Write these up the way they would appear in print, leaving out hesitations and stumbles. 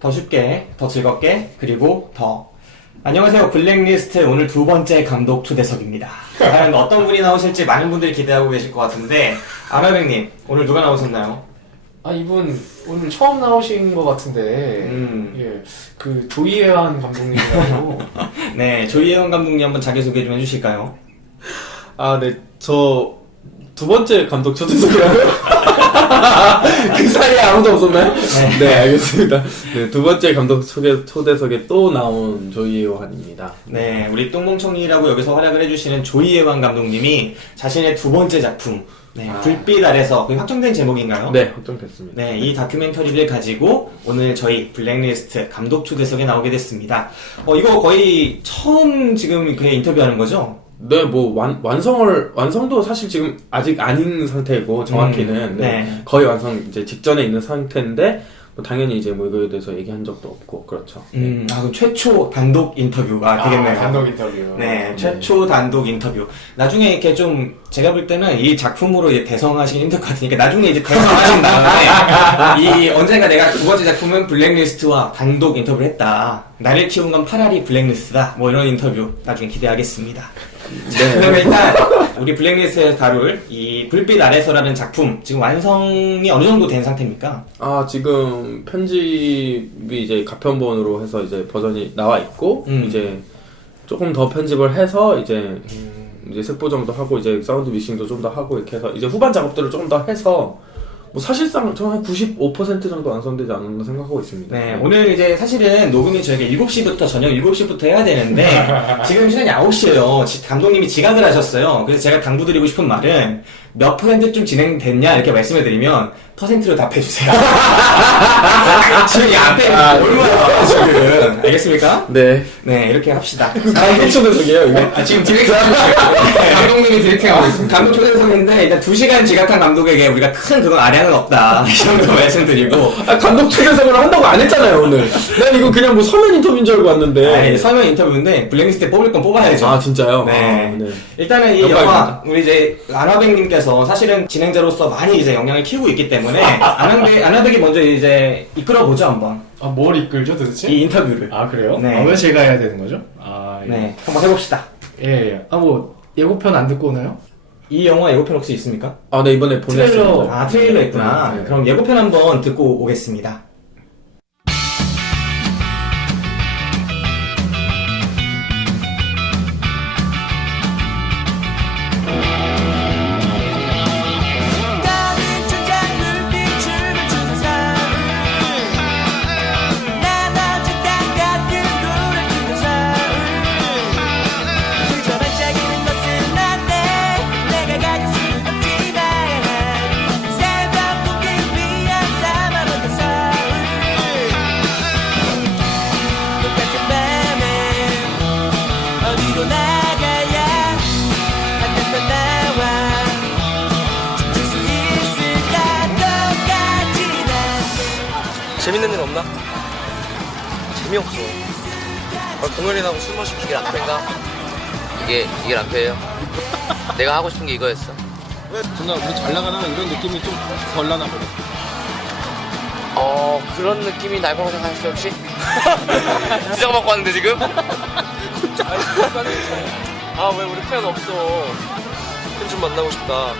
더 쉽게, 더 즐겁게, 그리고 더. 안녕하세요. 블랙리스트 오늘 두 번째 감독 초대석입니다. 과연 어떤 분이 나오실지 많은 분들이 기대하고 계실 것 같은데, 아라백님, 오늘 누가 나오셨나요? 아, 이분 오늘 처음 나오신 것 같은데, 예, 그 조이해환 감독님이라고. 네, 조이혜원 감독님 한번 자기소개 좀 해주실까요? 아, 네. 저 두 번째 감독 초대석이라고요? 그 사이에 아무도 없었나요? 네, 알겠습니다. 네, 두 번째 감독 초대석에 또 나온 조이호환입니다. 네, 우리 똥멍청이라고 여기서 활약을 해주시는 조이혜원 감독님이 자신의 두 번째 작품, 네, 불빛 아래서, 그게 확정된 제목인가요? 네, 확정됐습니다. 네, 이 다큐멘터리를 가지고 오늘 저희 블랙리스트 감독 초대석에 나오게 됐습니다. 이거 거의 처음 지금 그냥 인터뷰하는 거죠? 네, 뭐 완성도 사실 지금 아직 아닌 상태이고 정확히는 네. 거의 완성 이제 직전에 있는 상태인데 뭐 당연히 이제 뭐 이거에 대해서 얘기한 적도 없고 그렇죠. 그럼 최초 단독 인터뷰가 되겠네요. 단독 인터뷰. 네, 최초 단독 인터뷰. 나중에 이렇게 좀 제가 볼 때는 이 작품으로 이제 대성하신 인터뷰 같으니까 나중에 이제 대성하신 다음에 이 언젠가 내가 두 번째 작품은 블랙리스트와 단독 인터뷰를 했다. 나를 키운 건 파라리 블랙리스트다. 뭐 이런 인터뷰 나중에 기대하겠습니다. 자, 그러면 일단 우리 블랙리스트에서 다룰 이 불빛 아래서라는 작품 지금 완성이 어느 정도 된 상태입니까? 아, 지금 편집이 이제 가편본으로 해서 이제 버전이 나와 있고 이제 조금 더 편집을 해서 이제 색보정도 하고 이제 사운드 믹싱도 좀 더 하고 이렇게 해서 이제 후반 작업들을 조금 더 해서 뭐 사실상 저는 한 95% 정도 완성되지 않았나 생각하고 있습니다. 네, 오늘 이제 사실은 녹음이 저희가 7시부터 저녁 7시부터 해야 되는데 지금 시간이 9시예요. 감독님이 지각을 하셨어요. 그래서 제가 당부드리고 싶은 말은 몇 %쯤 진행됐냐 이렇게 말씀을 드리면 퍼센트로 답해주세요. 지금 이 앞에 얼마나 지금 알겠습니까? 네. 네, 이렇게 합시다. 감독 초대석이에요, 이거? 지금 디렉팅하고 있어요. 감독님이 디렉팅하고 있습니다. 감독 초대석인데 일단 2시간 지각한 감독에게 우리가 큰 그건 아량은 없다. 이 정도 말씀드리고. 아, 감독 초대석을 한다고 안 했잖아요, 오늘. 난 이거 그냥 뭐 서면 인터뷰인 줄 알고 왔는데. 아니, 서면 인터뷰인데 블랙리스트에 뽑을 건 뽑아야죠. 아, 진짜요? 네. 아, 네. 일단은 이 영광입니다. 영화 우리 이제 아나백님께서 사실은 진행자로서 많이 이제 영향을 키우고 있기 때문에 아나백이 먼저 이제 이끌어 보죠 한번 아, 뭘 이끌죠 도대체? 이 인터뷰를. 아, 그래요? 네. 아, 왜 제가 해야 되는 거죠? 아, 예. 네, 한번 해봅시다. 예. 아, 뭐 예고편 안 듣고 오나요? 이 영화 예고편 혹시 있습니까? 아, 네, 이번에 보냈습니다. 아, 트레일러 있구나. 네. 그럼 예고편 한번 듣고 오겠습니다. 재밌는 일 없나? 재미없어. 동현이하고 술 마시는 게 랑페인가? 이게 랑페예요? 내가 하고 싶은 게 이거였어. 정말 우리 잘 나가나 이런 느낌이 좀 덜 나나 보네. 그런 느낌이 날 거라고 생각했어 혹시? 부장 받고 왔는데 지금? 아, 왜 우리 팬 없어? 팬 좀 만나고 싶다.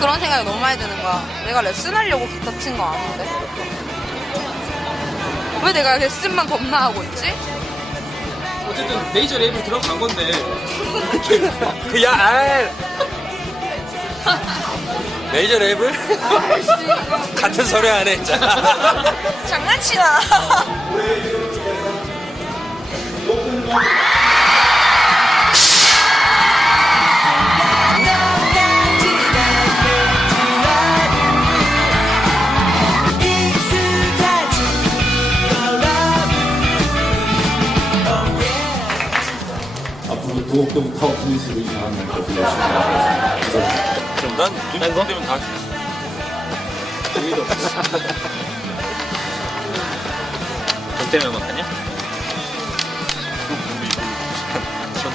그런 생각이 너무 많이 드는 거야. 내가 레슨 하려고 기타 친 거 아닌데. 왜 내가 레슨만 겁나 하고 있지? 어쨌든 메이저 레이블 들어간 건데. 야, 메이저 레이블? 같은 소리 안 해, 진짜. 장난치나. 앞으로 두 곡부터 분리수를 이상한 날까지 열심히 하겠습니다. 그럼 난 거? 때문에 다 할 수 있어. 재미도 없어. 돈 때문에 막 하냐?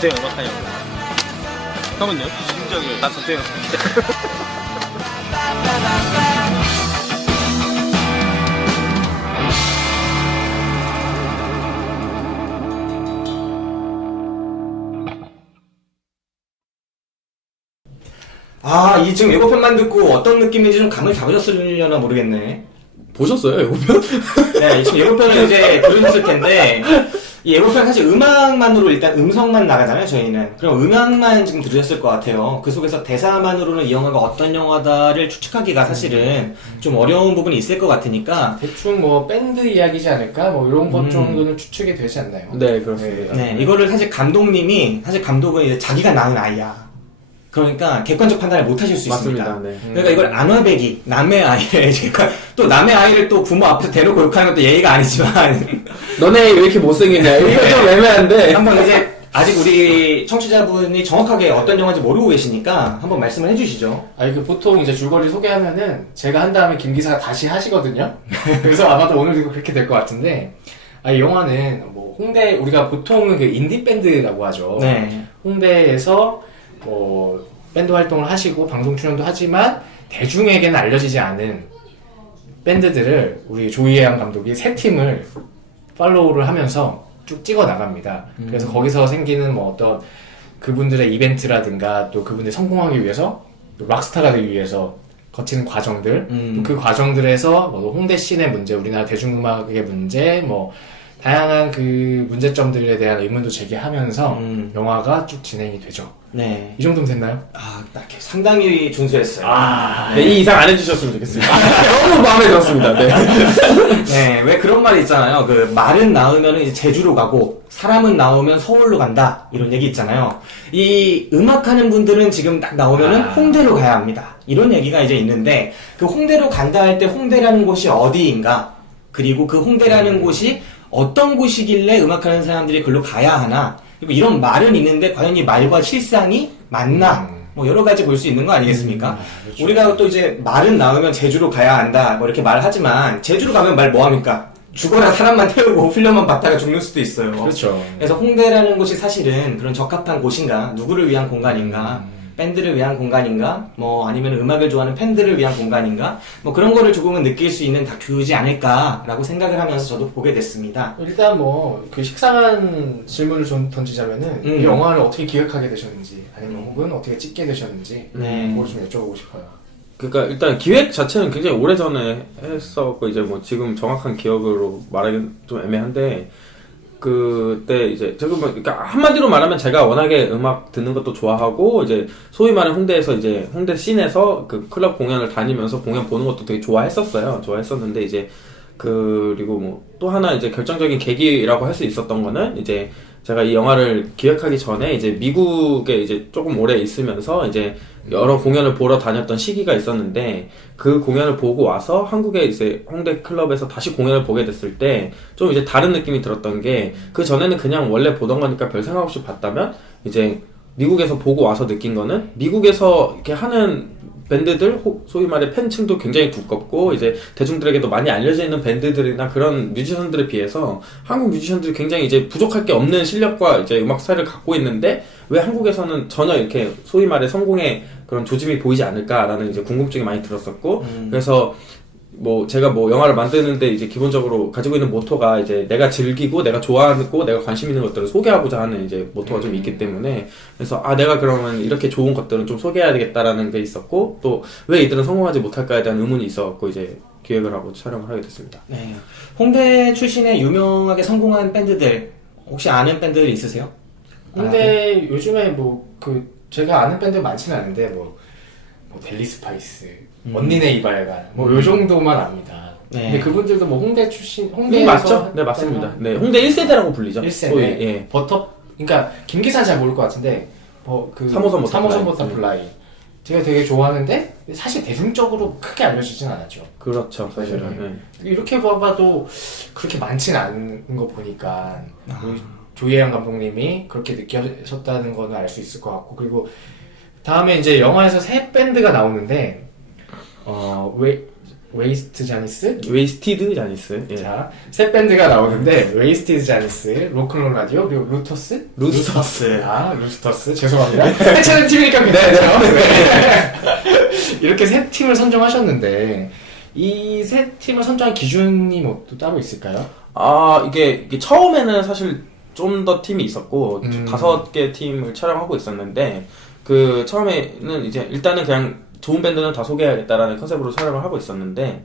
때가 음악하냐고. 형은요? 심정이. 나 저 때가 아, 이 지금 예고편만 듣고 어떤 느낌인지 좀 감을 잡으셨으려나 모르겠네. 보셨어요, 예고편? 네, 지금 예고편을 이제 들으셨을 텐데, 이 예고편 사실 음악만으로 일단 음성만 나가잖아요, 저희는. 그럼 음악만 지금 들으셨을 것 같아요. 그 속에서 대사만으로는 이 영화가 어떤 영화다를 추측하기가 사실은 좀 어려운 부분이 있을 것 같으니까. 대충 뭐 밴드 이야기지 않을까? 뭐 이런 것 정도는 추측이 되지 않나요? 네, 그렇습니다. 네, 이거를 사실 감독님이, 사실 감독은 이제 자기가 낳은 아이야. 그러니까 객관적 판단을 못 하실 수 맞습니다. 있습니다. 네. 그러니까 이걸 안화배기, 남의 아이를, 또 남의 아이를 또 부모 앞에서 대놓고 욕하는 것도 예의가 아니지만. 너네 왜 이렇게 못생겼냐? 이거 좀 애매한데. 한번 이제, 아직 우리 청취자분이 정확하게 어떤 영화인지 모르고 계시니까 한번 말씀을 해주시죠. 보통 이제 줄거리 소개하면은 제가 한 다음에 김 기사가 다시 하시거든요. 그래서 아마도 오늘도 그렇게 될 것 같은데, 이 영화는 뭐 홍대, 우리가 보통은 그 인디 밴드라고 하죠. 네. 홍대에서 뭐 밴드 활동을 하시고 방송 출연도 하지만 대중에게는 알려지지 않은 밴드들을 우리 조이해양 감독이 세 팀을 팔로우를 하면서 쭉 찍어 나갑니다. 그래서 거기서 생기는 뭐 어떤 그분들의 이벤트라든가 또 그분들이 성공하기 위해서 또 락스타가 되기 위해서 거치는 과정들, 또 그 과정들에서 뭐 홍대 씬의 문제, 우리나라 대중음악의 문제, 뭐 다양한 그 문제점들에 대한 의문도 제기하면서 영화가 쭉 진행이 되죠. 네. 이 정도면 됐나요? 아, 상당히 준수했어요. 네, 이 이상 안 해주셨으면 좋겠습니다. 너무 마음에 들었습니다. 네. 네, 왜 그런 말이 있잖아요. 그 말은 낳으면 이제 제주로 가고 사람은 낳으면 서울로 간다. 이런 얘기 있잖아요. 이 음악하는 분들은 지금 딱 나오면은 홍대로 가야 합니다. 이런 얘기가 이제 있는데 그 홍대로 간다 할 때 홍대라는 곳이 어디인가? 그리고 그 홍대라는 곳이 어떤 곳이길래 음악하는 사람들이 글로 가야 하나? 그리고 이런 말은 있는데 과연 이 말과 실상이 맞나? 뭐 여러 가지 볼 수 있는 거 아니겠습니까? 그렇죠. 우리가 또 이제 말은 낳으면 제주로 가야 한다. 뭐 이렇게 말하지만 제주로 가면 말 뭐 합니까? 죽어라 사람만 태우고 훈련만 받다가 죽는 수도 있어요. 그렇죠. 그래서 홍대라는 곳이 사실은 그런 적합한 곳인가? 누구를 위한 공간인가? 밴드를 위한 공간인가? 뭐 아니면 음악을 좋아하는 팬들을 위한 공간인가? 뭐 그런 거를 조금은 느낄 수 있는 다큐지 않을까라고 생각을 하면서 저도 보게 됐습니다. 일단 뭐 그 식상한 질문을 좀 던지자면은 이 영화를 어떻게 기획하게 되셨는지 아니면 혹은 어떻게 찍게 되셨는지 그걸 좀 여쭤보고 싶어요. 그러니까 일단 기획 자체는 굉장히 오래전에 했었고 이제 뭐 지금 정확한 기억으로 말하기 좀 애매한데 그때 이제 제가 뭐 그러니까 한마디로 말하면 제가 워낙에 음악 듣는 것도 좋아하고 이제 소위 말하는 홍대에서 이제 홍대 씬에서 그 클럽 공연을 다니면서 공연 보는 것도 되게 좋아했었는데 이제 그리고 뭐 또 하나 이제 결정적인 계기라고 할 수 있었던 거는 이제 제가 이 영화를 기획하기 전에 이제 미국에 이제 조금 오래 있으면서 이제 여러 공연을 보러 다녔던 시기가 있었는데 그 공연을 보고 와서 한국에 이제 홍대 클럽에서 다시 공연을 보게 됐을 때 좀 이제 다른 느낌이 들었던 게 그 전에는 그냥 원래 보던 거니까 별 생각 없이 봤다면 이제 미국에서 보고 와서 느낀 거는 미국에서 이렇게 하는 밴드들 소위 말해 팬층도 굉장히 두껍고 이제 대중들에게도 많이 알려져 있는 밴드들이나 그런 뮤지션들에 비해서 한국 뮤지션들이 굉장히 이제 부족할 게 없는 실력과 이제 음악 스타일을 갖고 있는데 왜 한국에서는 전혀 이렇게 소위 말해 성공의 그런 조짐이 보이지 않을까라는 이제 궁금증이 많이 들었었고 그래서 뭐 제가 뭐 영화를 만드는데 이제 기본적으로 가지고 있는 모토가 이제 내가 즐기고 내가 좋아하고 내가 관심 있는 것들을 소개하고자 하는 이제 모토가 좀 있기 때문에 그래서 내가 그러면 이렇게 좋은 것들은 좀 소개해야 되겠다라는 게 있었고 또 왜 이들은 성공하지 못할까에 대한 의문이 있어갖고 이제 기획을 하고 촬영을 하게 됐습니다. 네. 홍대 출신의 유명하게 성공한 밴드들 혹시 아는 밴드들 있으세요? 근데 요즘에 뭐 그 제가 아는 밴드 많지는 않은데 뭐 델리 스파이스, 언니네 이발관 뭐 요 정도만 압니다. 네. 근데 그분들도 뭐 홍대 출신, 홍대에서 맞죠? 네 맞습니다. 네 홍대 1세대라고 불리죠. 1세대. 소위, 예. 그러니까 김기사는 잘 모를 것 같은데 그 3호선 버터플라이 제가 되게 좋아하는데 사실 대중적으로 크게 알려지진 않았죠. 그렇죠 사실은. 네. 이렇게 봐봐도 그렇게 많진 않은 거 보니까 우리 조이해양 감독님이 그렇게 느끼셨다는 거는 알 수 있을 것 같고 그리고 다음에 이제 영화에서 새 밴드가 나오는데 왜 웨이스트 자니스, 웨이스티드 자니스. 예. 자, 세 밴드가 나오는데 웨이스티드 자니스, 로클론 라디오, 그리고 루터스? 루스터스. 아, 루스터스. 죄송합니다. 해체된 팀이니까 그렇죠. 네. 이렇게 세 팀을 선정하셨는데 이 세 팀을 선정한 기준이 뭐 또 따로 있을까요? 아, 이게 처음에는 사실 좀 더 팀이 있었고, 5개 팀을 촬영하고 있었는데, 그, 처음에는 이제, 일단은 그냥 좋은 밴드는 다 소개해야겠다라는 컨셉으로 촬영을 하고 있었는데,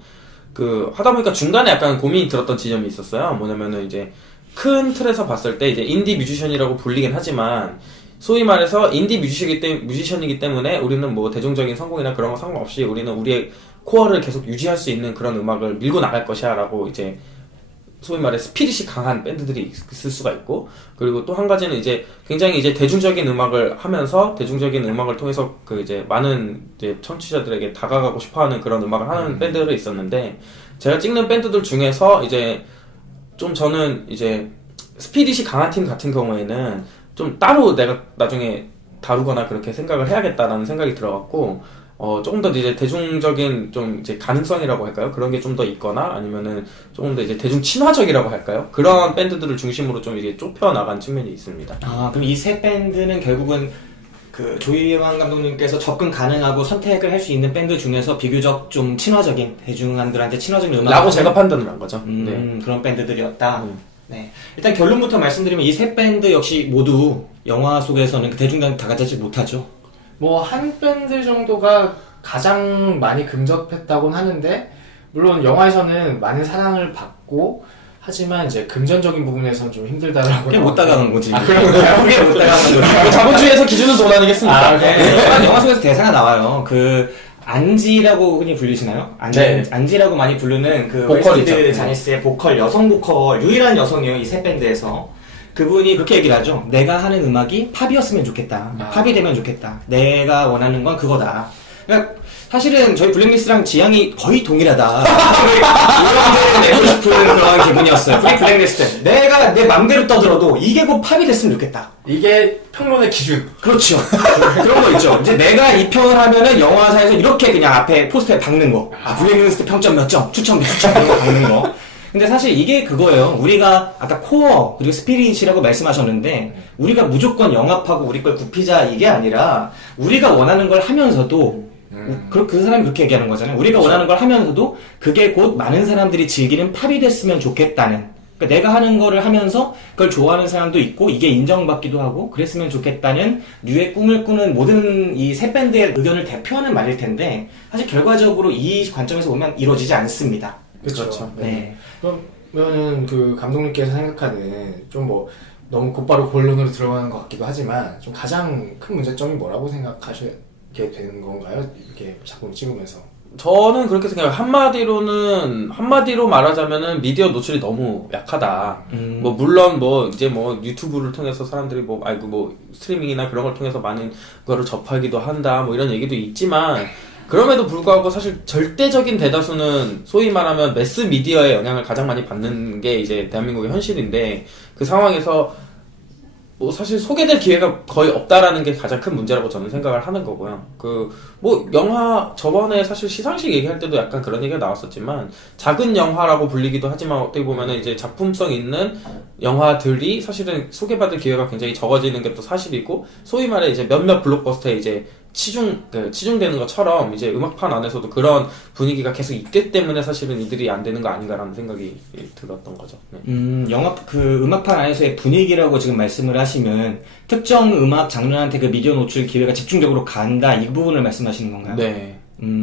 그, 하다 보니까 중간에 약간 고민이 들었던 지점이 있었어요. 뭐냐면은 이제, 큰 틀에서 봤을 때 이제 인디 뮤지션이라고 불리긴 하지만, 소위 말해서 인디 뮤지션이기 때문에 우리는 뭐 대중적인 성공이나 그런 거 상관없이 우리는 우리의 코어를 계속 유지할 수 있는 그런 음악을 밀고 나갈 것이야 라고 이제 소위 말해 스피릿이 강한 밴드들이 있을 수가 있고, 그리고 또 한 가지는 이제 굉장히 이제 대중적인 음악을 하면서 대중적인 음악을 통해서 그 이제 많은 이제 청취자들에게 다가가고 싶어하는 그런 음악을 하는 밴드들이 있었는데, 제가 찍는 밴드들 중에서 이제 좀 저는 이제 스피릿이 강한 팀 같은 경우에는 좀 따로 내가 나중에 다루거나 그렇게 생각을 해야겠다라는 생각이 들어갖고, 조금 더 이제 대중적인 좀 이제 가능성이라고 할까요? 그런 게 좀 더 있거나 아니면은 조금 더 이제 대중 친화적이라고 할까요? 그런 밴드들을 중심으로 좀 이제 좁혀 나간 측면이 있습니다. 아, 그럼 이 세 밴드는 결국은 그 조이왕 감독님께서 접근 가능하고 선택을 할 수 있는 밴드 중에서 비교적 좀 친화적인, 대중한들한테 친화적인 음악 라고 제가 판단을 한 거죠. 네. 그런 밴드들이었다. 네. 일단 결론부터 말씀드리면 이 세 밴드 역시 모두 영화 속에서는 그 대중단 다가가지 못하죠. 뭐 한 밴드 정도가 가장 많이 근접했다고는 하는데, 물론 영화에서는 많은 사랑을 받고 하지만 이제 금전적인 부분에서는 좀 힘들다라고. 그게 못 다가간 거지. 아, 그런가요? 그게 못 다가간 거지. 자본주의에서 기준은 돈 아니겠습니까? 아, 네. 영화 속에서 대사가 나와요. 그 안지라고 흔히 불리시나요? 네. 안지라고 많이 부르는 그 보컬이죠. 웨스티드 자니스의 보컬, 여성 보컬, 유일한 여성이에요. 이 세 밴드에서. 그분이 그렇게 얘기를 하죠. 내가 하는 음악이 팝이었으면 좋겠다. 팝이 되면 좋겠다. 내가 원하는 건 그거다. 그러니까 사실은 저희 블랙리스트랑 지향이 거의 동일하다. 이런 게 내고 싶은 그런 기분이었어요. 프리 블랙리스트. 내가 내 맘대로 떠들어도 이게 곧 팝이 됐으면 좋겠다. 이게 평론의 기준. 그렇죠. 그런 거 있죠. 이제 내가 이 평을 하면은 영화사에서 이렇게 그냥 앞에 포스터에 박는 거. 블랙리스트 평점 몇 점, 추천 몇 점, 이거 박는 거. 근데 사실 이게 그거예요. 우리가 아까 코어 그리고 스피릿이라고 말씀하셨는데, 우리가 무조건 영합하고 우리 걸 굽히자 이게 아니라 우리가 원하는 걸 하면서도 그 사람이 그렇게 얘기하는 거잖아요. 우리가 원하는 걸 하면서도 그게 곧 많은 사람들이 즐기는 팝이 됐으면 좋겠다는, 그러니까 내가 하는 거를 하면서 그걸 좋아하는 사람도 있고 이게 인정받기도 하고 그랬으면 좋겠다는 류의 꿈을 꾸는 모든 이 세 밴드의 의견을 대표하는 말일 텐데, 사실 결과적으로 이 관점에서 보면 이루어지지 않습니다. 그렇죠. 네. 그러면은 그 감독님께서 생각하는 좀 뭐 너무 곧바로 본론으로 들어가는 것 같기도 하지만 좀 가장 큰 문제점이 뭐라고 생각하시게 되는 건가요? 이렇게 작품 찍으면서. 저는 그렇게 생각해요. 한마디로 말하자면은 미디어 노출이 너무 약하다. 뭐 물론 뭐 이제 뭐 유튜브를 통해서 사람들이 뭐 스트리밍이나 그런 걸 통해서 많은 거를 접하기도 한다. 뭐 이런 얘기도 있지만, 그럼에도 불구하고 사실 절대적인 대다수는 소위 말하면 매스 미디어의 영향을 가장 많이 받는 게 이제 대한민국의 현실인데, 그 상황에서 뭐 사실 소개될 기회가 거의 없다라는 게 가장 큰 문제라고 저는 생각을 하는 거고요. 영화 저번에 사실 시상식 얘기할 때도 약간 그런 얘기가 나왔었지만, 작은 영화라고 불리기도 하지만 어떻게 보면은 이제 작품성 있는 영화들이 사실은 소개받을 기회가 굉장히 적어지는 게 또 사실이고, 소위 말해 이제 몇몇 블록버스터에 이제 치중되는 것처럼 이제 음악판 안에서도 그런 분위기가 계속 있기 때문에 사실은 이들이 안 되는 거 아닌가라는 생각이 들었던 거죠. 네. 음악판 안에서의 분위기라고 지금 말씀을 하시면 특정 음악 장르한테 그 미디어 노출 기회가 집중적으로 간다, 이 부분을 말씀하시는 건가요? 네.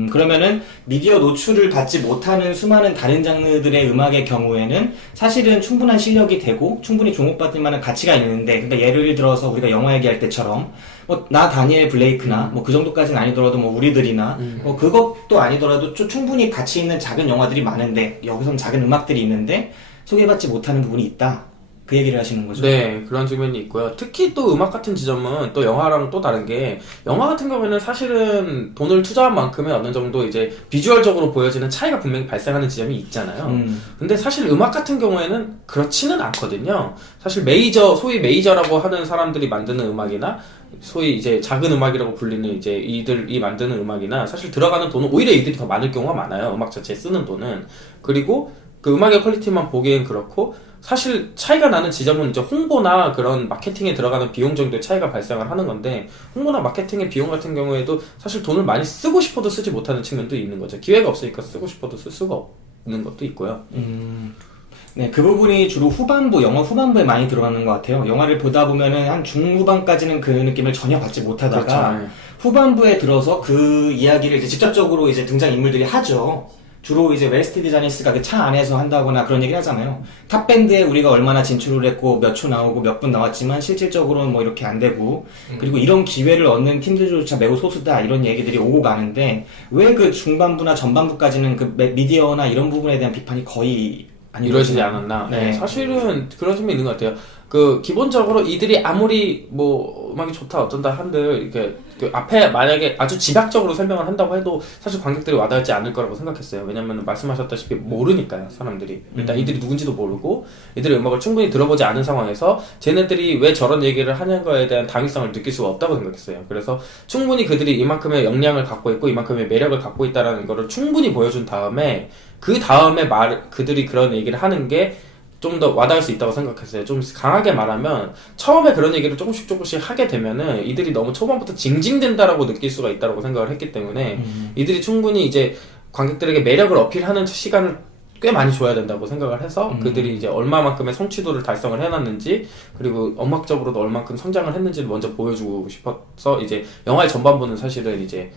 그러면은 미디어 노출을 받지 못하는 수많은 다른 장르들의 음악의 경우에는 사실은 충분한 실력이 되고 충분히 주목받을 만한 가치가 있는데, 그러니까 예를 들어서 우리가 영화 얘기할 때처럼 나 다니엘 블레이크나 그 정도까지는 아니더라도 우리들이나 그것도 아니더라도 충분히 가치 있는 작은 영화들이 많은데, 여기선 작은 음악들이 있는데 소개받지 못하는 부분이 있다. 그 얘기를 하시는 거죠? 네, 그런 측면이 있고요. 특히 또 음악 같은 지점은 또 영화랑 또 다른 게, 영화 같은 경우에는 사실은 돈을 투자한 만큼의 어느 정도 이제 비주얼적으로 보여지는 차이가 분명히 발생하는 지점이 있잖아요. 근데 사실 음악 같은 경우에는 그렇지는 않거든요. 사실 소위 메이저라고 하는 사람들이 만드는 음악이나, 소위 이제 작은 음악이라고 불리는 이제 이들이 만드는 음악이나, 사실 들어가는 돈은 오히려 이들이 더 많을 경우가 많아요. 음악 자체에 쓰는 돈은. 그리고 그 음악의 퀄리티만 보기엔 그렇고, 사실 차이가 나는 지점은 이제 홍보나 그런 마케팅에 들어가는 비용 정도의 차이가 발생을 하는 건데, 홍보나 마케팅의 비용 같은 경우에도 사실 돈을 많이 쓰고 싶어도 쓰지 못하는 측면도 있는 거죠. 기회가 없으니까 쓰고 싶어도 쓸 수가 없는 것도 있고요. 네, 그 부분이 주로 영화 후반부에 많이 들어가는 것 같아요. 영화를 보다 보면은 한 중후반까지는 그 느낌을 전혀 받지 못하다가, 그렇죠. 네. 후반부에 들어서 그 이야기를 이제 직접적으로 이제 등장인물들이 하죠. 주로 이제 웨스트 디자니스가 그 차 안에서 한다거나 그런 얘기를 하잖아요. 탑밴드에 우리가 얼마나 진출을 했고 몇 초 나오고 몇 분 나왔지만 실질적으로는 뭐 이렇게 안 되고, 그리고 이런 기회를 얻는 팀들조차 매우 소수다, 이런 얘기들이 오고 가는데, 왜 그 중반부나 전반부까지는 그 미디어나 이런 부분에 대한 비판이 거의 안 이루어지지 않았나. 네. 네, 사실은 그런 측면이 있는 것 같아요. 그 기본적으로 이들이 아무리 뭐 음악이 좋다 어쩐다 한들 이렇게 그 앞에 만약에 아주 집약적으로 설명을 한다고 해도 사실 관객들이 와닿지 않을 거라고 생각했어요. 왜냐면 말씀하셨다시피 모르니까요, 사람들이. 일단 이들이 누군지도 모르고 이들의 음악을 충분히 들어보지 않은 상황에서 쟤네들이 왜 저런 얘기를 하는 거에 대한 당위성을 느낄 수가 없다고 생각했어요. 그래서 충분히 그들이 이만큼의 역량을 갖고 있고 이만큼의 매력을 갖고 있다라는 거를 충분히 보여준 다음에, 그 다음에 그들이 그런 얘기를 하는 게 좀 더 와닿을 수 있다고 생각했어요. 좀 강하게 말하면, 처음에 그런 얘기를 조금씩 하게 되면은 이들이 너무 초반부터 징징댄다라고 느낄 수가 있다고 생각을 했기 때문에 이들이 충분히 이제 관객들에게 매력을 어필하는 시간을 꽤 많이 줘야 된다고 생각을 해서 그들이 이제 얼마만큼의 성취도를 달성을 해놨는지, 그리고 음악적으로도 얼마만큼 성장을 했는지를 먼저 보여주고 싶어서 이제 영화의 전반부는 사실은 이제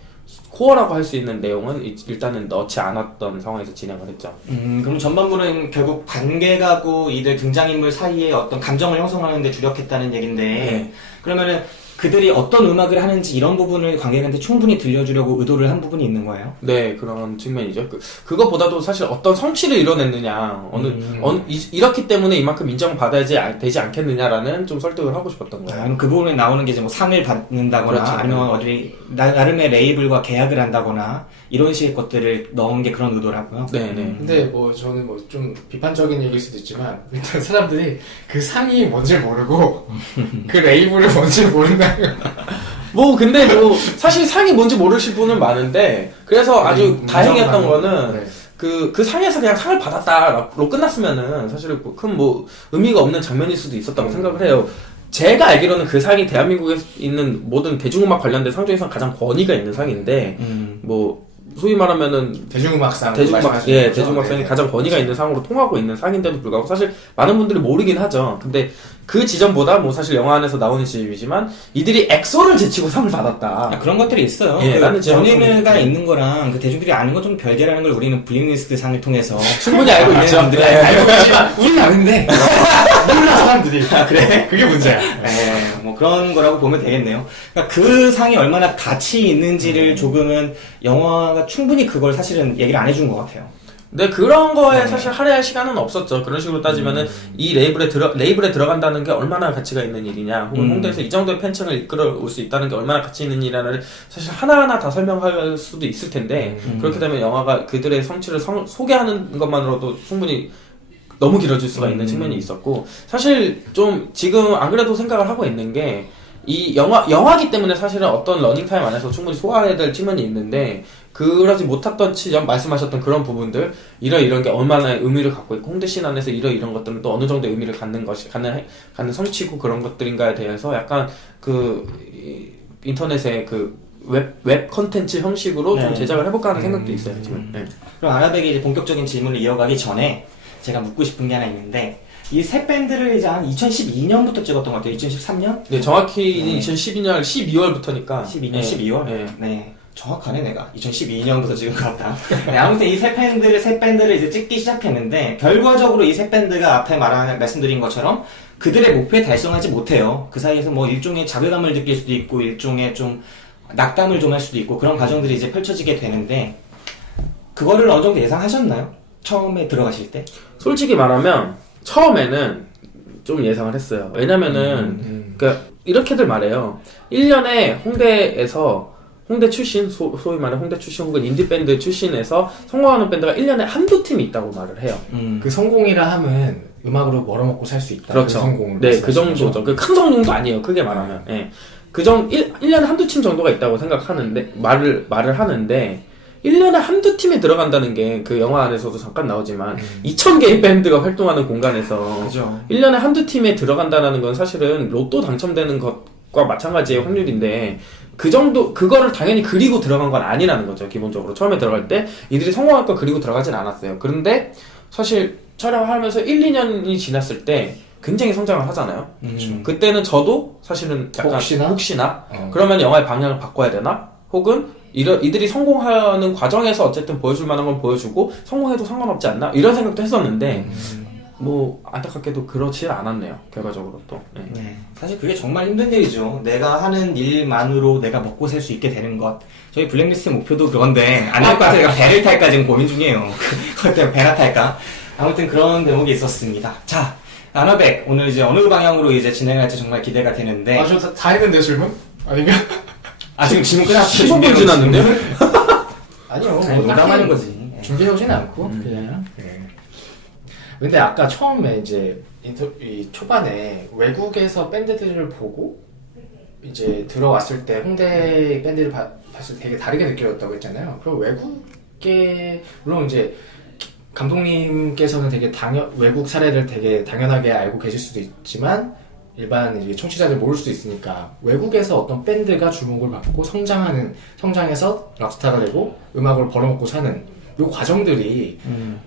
코어라고 할 수 있는 내용은 일단은 넣지 않았던 상황에서 진행을 했죠. 그럼 전반부는 결국 관객하고 이들 등장인물 사이에 어떤 감정을 형성하는 데 주력했다는 얘긴데, 네. 그러면은 그들이 어떤 음악을 하는지 이런 부분을 관객한테 충분히 들려주려고 의도를 한 부분이 있는 거예요? 네, 그런 측면이죠. 그거보다도 사실 어떤 성취를 이뤄냈느냐, 이렇기 때문에 이만큼 인정받아야지 되지 않겠느냐라는 좀 설득을 하고 싶었던 거예요. 그 부분에 나오는 게 이제 뭐 상을 받는다거나, 그렇죠. 아니면 어디 나름의 레이블과 계약을 한다거나 이런 식의 것들을 넣은 게 그런 의도라고요. 네. 근데 뭐 저는 뭐 좀 비판적인 얘기일 수도 있지만, 일단 사람들이 그 상이 뭔지 모르고 그 레이블을 뭔지 모른다. 뭐 근데 뭐 사실 상이 뭔지 모르실 분은 많은데, 그래서 아주 다행이었던 거는 네. 그 상에서 그냥 상을 받았다로 끝났으면은 사실 큰 뭐 의미가 없는 장면일 수도 있었다고 생각을 해요. 제가 알기로는 그 상이 대한민국에 있는 모든 대중음악 관련된 상 중에서 가장 권위가 있는 상인데, 뭐 소위 말하면은 대중음악상, 대중음악상이 가장 권위가 있는 상으로 통하고 있는 상인데도 불구하고 사실 많은 분들이 모르긴 하죠. 근데 그 지점보다 뭐 사실 영화 안에서 나오는 지점이지만 이들이 엑소를 제치고 상을 받았다. 그런 것들이 있어요. 예, 나는 전예가 있는 거랑 그 대중들이 아는 건 좀 별개라는 걸 우리는 블랙리스트 상을 통해서 충분히 알고 있는 분들이 알고 있지만 우리는 아는데 몰라 사람들이. 그래? 그게 문제야. 네, 뭐 그런 거라고 보면 되겠네요. 그러니까 그 상이 얼마나 가치 있는지를 조금은 영화가 충분히 그걸 사실은 얘기를 안 해준 것 같아요. 근데 그런 거에 사실 할애할 시간은 없었죠. 그런 식으로 따지면은 이 레이블에 들어간다는 게 얼마나 가치가 있는 일이냐, 혹은 홍대에서 이 정도의 팬층을 이끌어올 수 있다는 게 얼마나 가치 있는 일이냐를 사실 하나하나 다 설명할 수도 있을 텐데, 그렇게 되면 영화가 그들의 성취를 소개하는 것만으로도 충분히 너무 길어질 수가 있는 측면이 있었고, 사실 좀 지금 안 그래도 생각을 하고 있는 게, 이 영화기 때문에 사실은 어떤 러닝타임 안에서 충분히 소화해야 될 측면이 있는데, 그러지 못했던 지점, 말씀하셨던 그런 부분들, 이런 게 얼마나 의미를 갖고 있고, 홍대씬 안에서 이런 것들은 또 어느 정도의 의미를 갖는 성취고 그런 것들인가에 대해서 약간 인터넷의 웹 컨텐츠 형식으로 좀 제작을 해볼까 하는 생각도 있어요, 지금. 네. 그럼 아라백이 이제 본격적인 질문을 이어가기 전에 제가 묻고 싶은 게 하나 있는데, 이 세 밴드를 이제 한 2012년부터 찍었던 것 같아요. 2013년? 네, 정확히 2012년 12월부터니까. 12년 12월? 네. 네. 정확하네, 내가. 2012년부터 찍은 것 같다. 네, 아무튼 이 세 밴드를 이제 찍기 시작했는데, 결과적으로 이 세 밴드가 앞에 말씀드린 것처럼 그들의 목표에 달성하지 못해요. 그 사이에서 뭐 일종의 자괴감을 느낄 수도 있고, 일종의 좀 낙담을 좀 할 수도 있고, 그런 과정들이 이제 펼쳐지게 되는데, 그거를 어느 정도 예상하셨나요? 처음에 들어가실 때? 솔직히 말하면 처음에는 좀 예상을 했어요. 왜냐면은 그러니까 이렇게들 말해요. 1년에 홍대에서 홍대 출신, 소위 말해 홍대 출신 혹은 인디밴드 출신에서 성공하는 밴드가 1년에 한두 팀이 있다고 말을 해요. 그 성공이라 함은 음악으로 벌어먹고 살 수 있다. 그렇죠. 그 성공. 네, 그 정도죠. 그 큰 성공도 아니에요. 크게 말하면. 예. 1년에 한두 팀 정도가 있다고 생각하는데, 말을 하는데, 1년에 한두 팀에 들어간다는 게 그 영화 안에서도 잠깐 나오지만 2,000개의 밴드가 활동하는 공간에서 그죠. 1년에 한두 팀에 들어간다는 건 사실은 로또 당첨되는 것과 마찬가지의 확률인데 그 정도 그거를 당연히 그리고 들어간 건 아니라는 거죠. 기본적으로 처음에 들어갈 때 이들이 성공할 거 그리고 들어가진 않았어요. 그런데 사실 촬영하면서 1, 2년이 지났을 때 굉장히 성장을 하잖아요. 그때는 저도 사실은 약간 혹시나 그러면 영화의 방향을 바꿔야 되나? 혹은 이들이 성공하는 과정에서 어쨌든 보여줄 만한 건 보여주고 성공해도 상관없지 않나? 이런 생각도 했었는데 뭐 안타깝게도 그렇지 않았네요. 결과적으로 또. 네. 사실 그게 정말 힘든 일이죠. 내가 하는 일만으로 내가 먹고 살 수 있게 되는 것. 저희 블랙리스트 목표도 그건데 안 될 것 같아서 내가 배를 탈까 지금 고민 중이에요. 그때 배나 탈까. 아무튼 그런 대목이 있었습니다. 자, 아너백 오늘 이제 어느 방향으로 이제 진행할지 정말 기대가 되는데. 저 다 했는데 질문? 아닌가? 지금 질문 끝났어요. 15분 지났는데요? 아니요. 아니, 농담하는 거지. 준비해오진 않고 그냥. 네. 근데 아까 처음에 이제 이 초반에 외국에서 밴드들을 보고 이제 들어왔을 때 홍대 밴드를 봤을 때 되게 다르게 느껴졌다고 했잖아요. 그럼 외국계 물론 이제 감독님께서는 되게 외국 사례를 되게 당연하게 알고 계실 수도 있지만 일반 이제 청취자들 모를 수도 있으니까 외국에서 어떤 밴드가 주목을 받고 성장해서 락스타가 되고 음악을 벌어먹고 사는 이 과정들이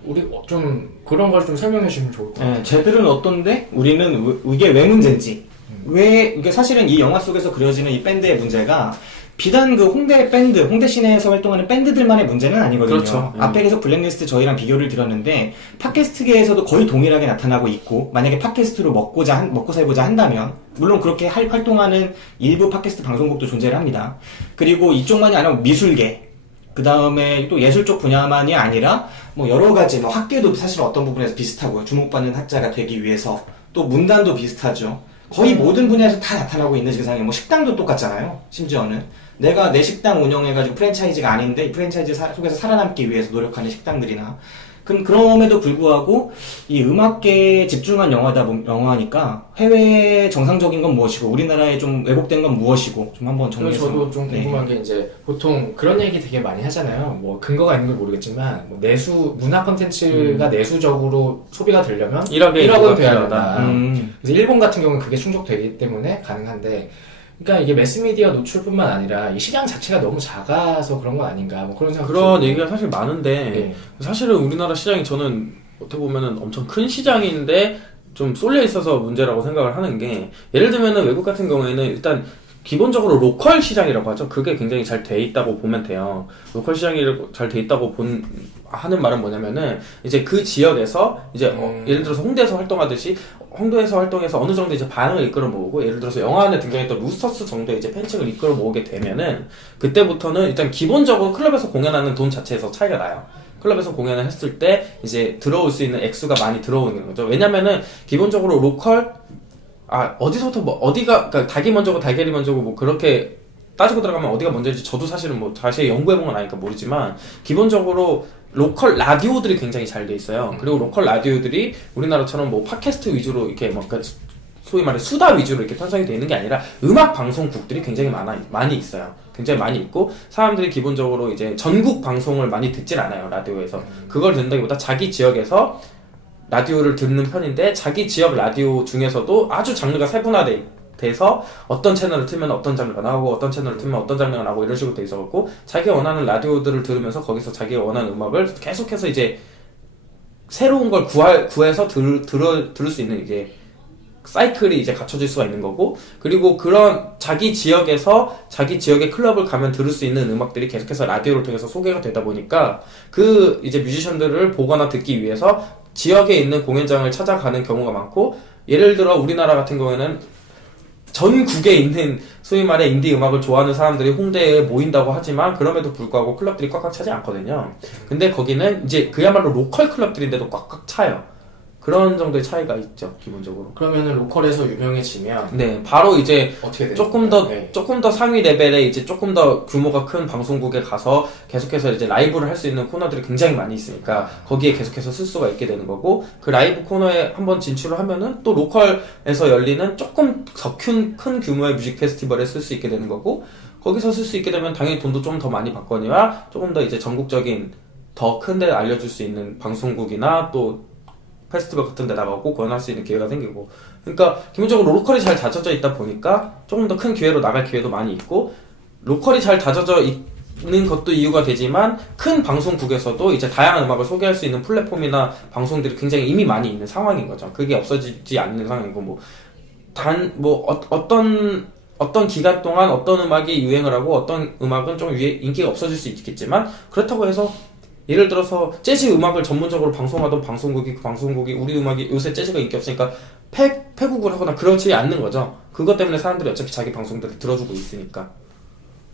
우리 좀 그런 걸 좀 설명해 주시면 좋을 것 같아요. 네, 쟤들은 어떤데 우리는 이게 왜 문제인지 이게 사실은 이 영화 속에서 그려지는 이 밴드의 문제가 비단 그 홍대 밴드, 홍대 시내에서 활동하는 밴드들만의 문제는 아니거든요. 그렇죠. 앞에 계속 블랙리스트 저희랑 비교를 드렸는데 팟캐스트계에서도 거의 동일하게 나타나고 있고 만약에 팟캐스트로 먹고 살고자 한다면 물론 그렇게 활동하는 일부 팟캐스트 방송국도 존재를 합니다. 그리고 이쪽만이 아니라 미술계 그 다음에 또 예술 쪽 분야만이 아니라 뭐 여러 가지 뭐 학계도 사실 어떤 부분에서 비슷하고요. 주목받는 학자가 되기 위해서 또 문단도 비슷하죠. 거의 모든 분야에서 다 나타나고 있는 증상이에요. 뭐 식당도 똑같잖아요. 심지어는 내가 내 식당 운영해가지고 프랜차이즈가 아닌데 이 프랜차이즈 속에서 살아남기 위해서 노력하는 식당들이나 그럼에도 불구하고 이 음악계에 집중한 영화니까 해외 정상적인 건 무엇이고 우리나라에 좀 왜곡된 건 무엇이고 좀 한번 정리해서 저도 좀 궁금한 게 이제 보통 그런 얘기 되게 많이 하잖아요. 뭐 근거가 있는 걸 모르겠지만 뭐 문화 콘텐츠가 내수적으로 소비가 되려면 1억은 돼야 된다. 그래서 일본 같은 경우는 그게 충족되기 때문에 가능한데 그러니까 이게 매스미디어 노출뿐만 아니라 이 시장 자체가 너무 작아서 그런 거 아닌가 뭐 그런 생각. 그런 얘기가 사실 많은데 사실은 우리나라 시장이 저는 어떻게 보면은 엄청 큰 시장인데 좀 쏠려 있어서 문제라고 생각을 하는 게 예를 들면은 외국 같은 경우에는 일단 기본적으로 로컬 시장이라고 하죠. 그게 굉장히 잘 돼 있다고 보면 돼요. 로컬 시장이 잘 돼 있다고 하는 말은 뭐냐면은 이제 그 지역에서 이제 예를 들어서 홍대에서 활동하듯이 홍대에서 활동해서 어느 정도 이제 반응을 이끌어 모으고 예를 들어서 영화 안에 등장했던 루스터스 정도의 이제 팬층을 이끌어 모으게 되면은 그때부터는 일단 기본적으로 클럽에서 공연하는 돈 자체에서 차이가 나요. 클럽에서 공연을 했을 때 이제 들어올 수 있는 액수가 많이 들어오는 거죠. 왜냐면은 기본적으로 로컬 어디서부터 어디가 그러니까 닭이 먼저고 달걀이 먼저고 뭐 그렇게 따지고 들어가면 어디가 먼저인지 저도 사실은 뭐 자세히 연구해본 건 아니니까 모르지만 기본적으로 로컬 라디오들이 굉장히 잘 돼 있어요. 그리고 로컬 라디오들이 우리나라처럼 뭐 팟캐스트 위주로 이렇게 뭐 소위 말해 수다 위주로 이렇게 편성이 돼 있는 게 아니라 음악 방송국들이 굉장히 많이 있어요. 굉장히 많이 있고 사람들이 기본적으로 이제 전국 방송을 많이 듣질 않아요. 라디오에서 그걸 듣는다기보다 자기 지역에서 라디오를 듣는 편인데 자기 지역 라디오 중에서도 아주 장르가 세분화돼서 어떤 채널을 틀면 어떤 장르가 나오고 어떤 채널을 틀면 어떤 장르가 나오고 이런 식으로 돼 있어갖고 자기가 원하는 라디오들을 들으면서 거기서 자기가 원하는 음악을 계속해서 이제 새로운 걸 구해서 들을 수 있는 이제 사이클이 이제 갖춰질 수가 있는 거고 그리고 그런 자기 지역에서 자기 지역의 클럽을 가면 들을 수 있는 음악들이 계속해서 라디오를 통해서 소개가 되다 보니까 그 이제 뮤지션들을 보거나 듣기 위해서 지역에 있는 공연장을 찾아가는 경우가 많고 예를 들어 우리나라 같은 경우에는 전국에 있는 소위 말해 인디 음악을 좋아하는 사람들이 홍대에 모인다고 하지만 그럼에도 불구하고 클럽들이 꽉꽉 차지 않거든요. 근데 거기는 이제 그야말로 로컬 클럽들인데도 꽉꽉 차요. 그런 정도의 차이가 있죠, 기본적으로. 그러면은 로컬에서 유명해지면 네, 바로 이제 어떻게 돼요? 조금 더 상위 레벨의 이제 조금 더 규모가 큰 방송국에 가서 계속해서 이제 라이브를 할 수 있는 코너들이 굉장히 많이 있으니까 거기에 계속해서 쓸 수가 있게 되는 거고, 그 라이브 코너에 한번 진출을 하면은 또 로컬에서 열리는 조금 더 큰 규모의 뮤직 페스티벌에 쓸 수 있게 되는 거고, 거기서 쓸 수 있게 되면 당연히 돈도 좀 더 많이 받거니와 조금 더 이제 전국적인 더 큰 데 알려줄 수 있는 방송국이나 또 페스티벌 같은 데 나가고 공연할 수 있는 기회가 생기고, 그러니까 기본적으로 로컬이 잘 다져져 있다 보니까 조금 더 큰 기회로 나갈 기회도 많이 있고, 로컬이 잘 다져져 있는 것도 이유가 되지만 큰 방송국에서도 이제 다양한 음악을 소개할 수 있는 플랫폼이나 방송들이 굉장히 이미 많이 있는 상황인 거죠. 그게 없어지지 않는 상황이고, 어떤 기간 동안 어떤 음악이 유행을 하고 어떤 음악은 좀 인기가 없어질 수 있겠지만, 그렇다고 해서 예를 들어서 재즈 음악을 전문적으로 방송하던 방송국이, 그 방송국이 우리 음악이 요새 재즈가 인기 없으니까 폐국을 하거나 그러지 않는 거죠. 그것 때문에 사람들이 어차피 자기 방송들을 들어주고 있으니까.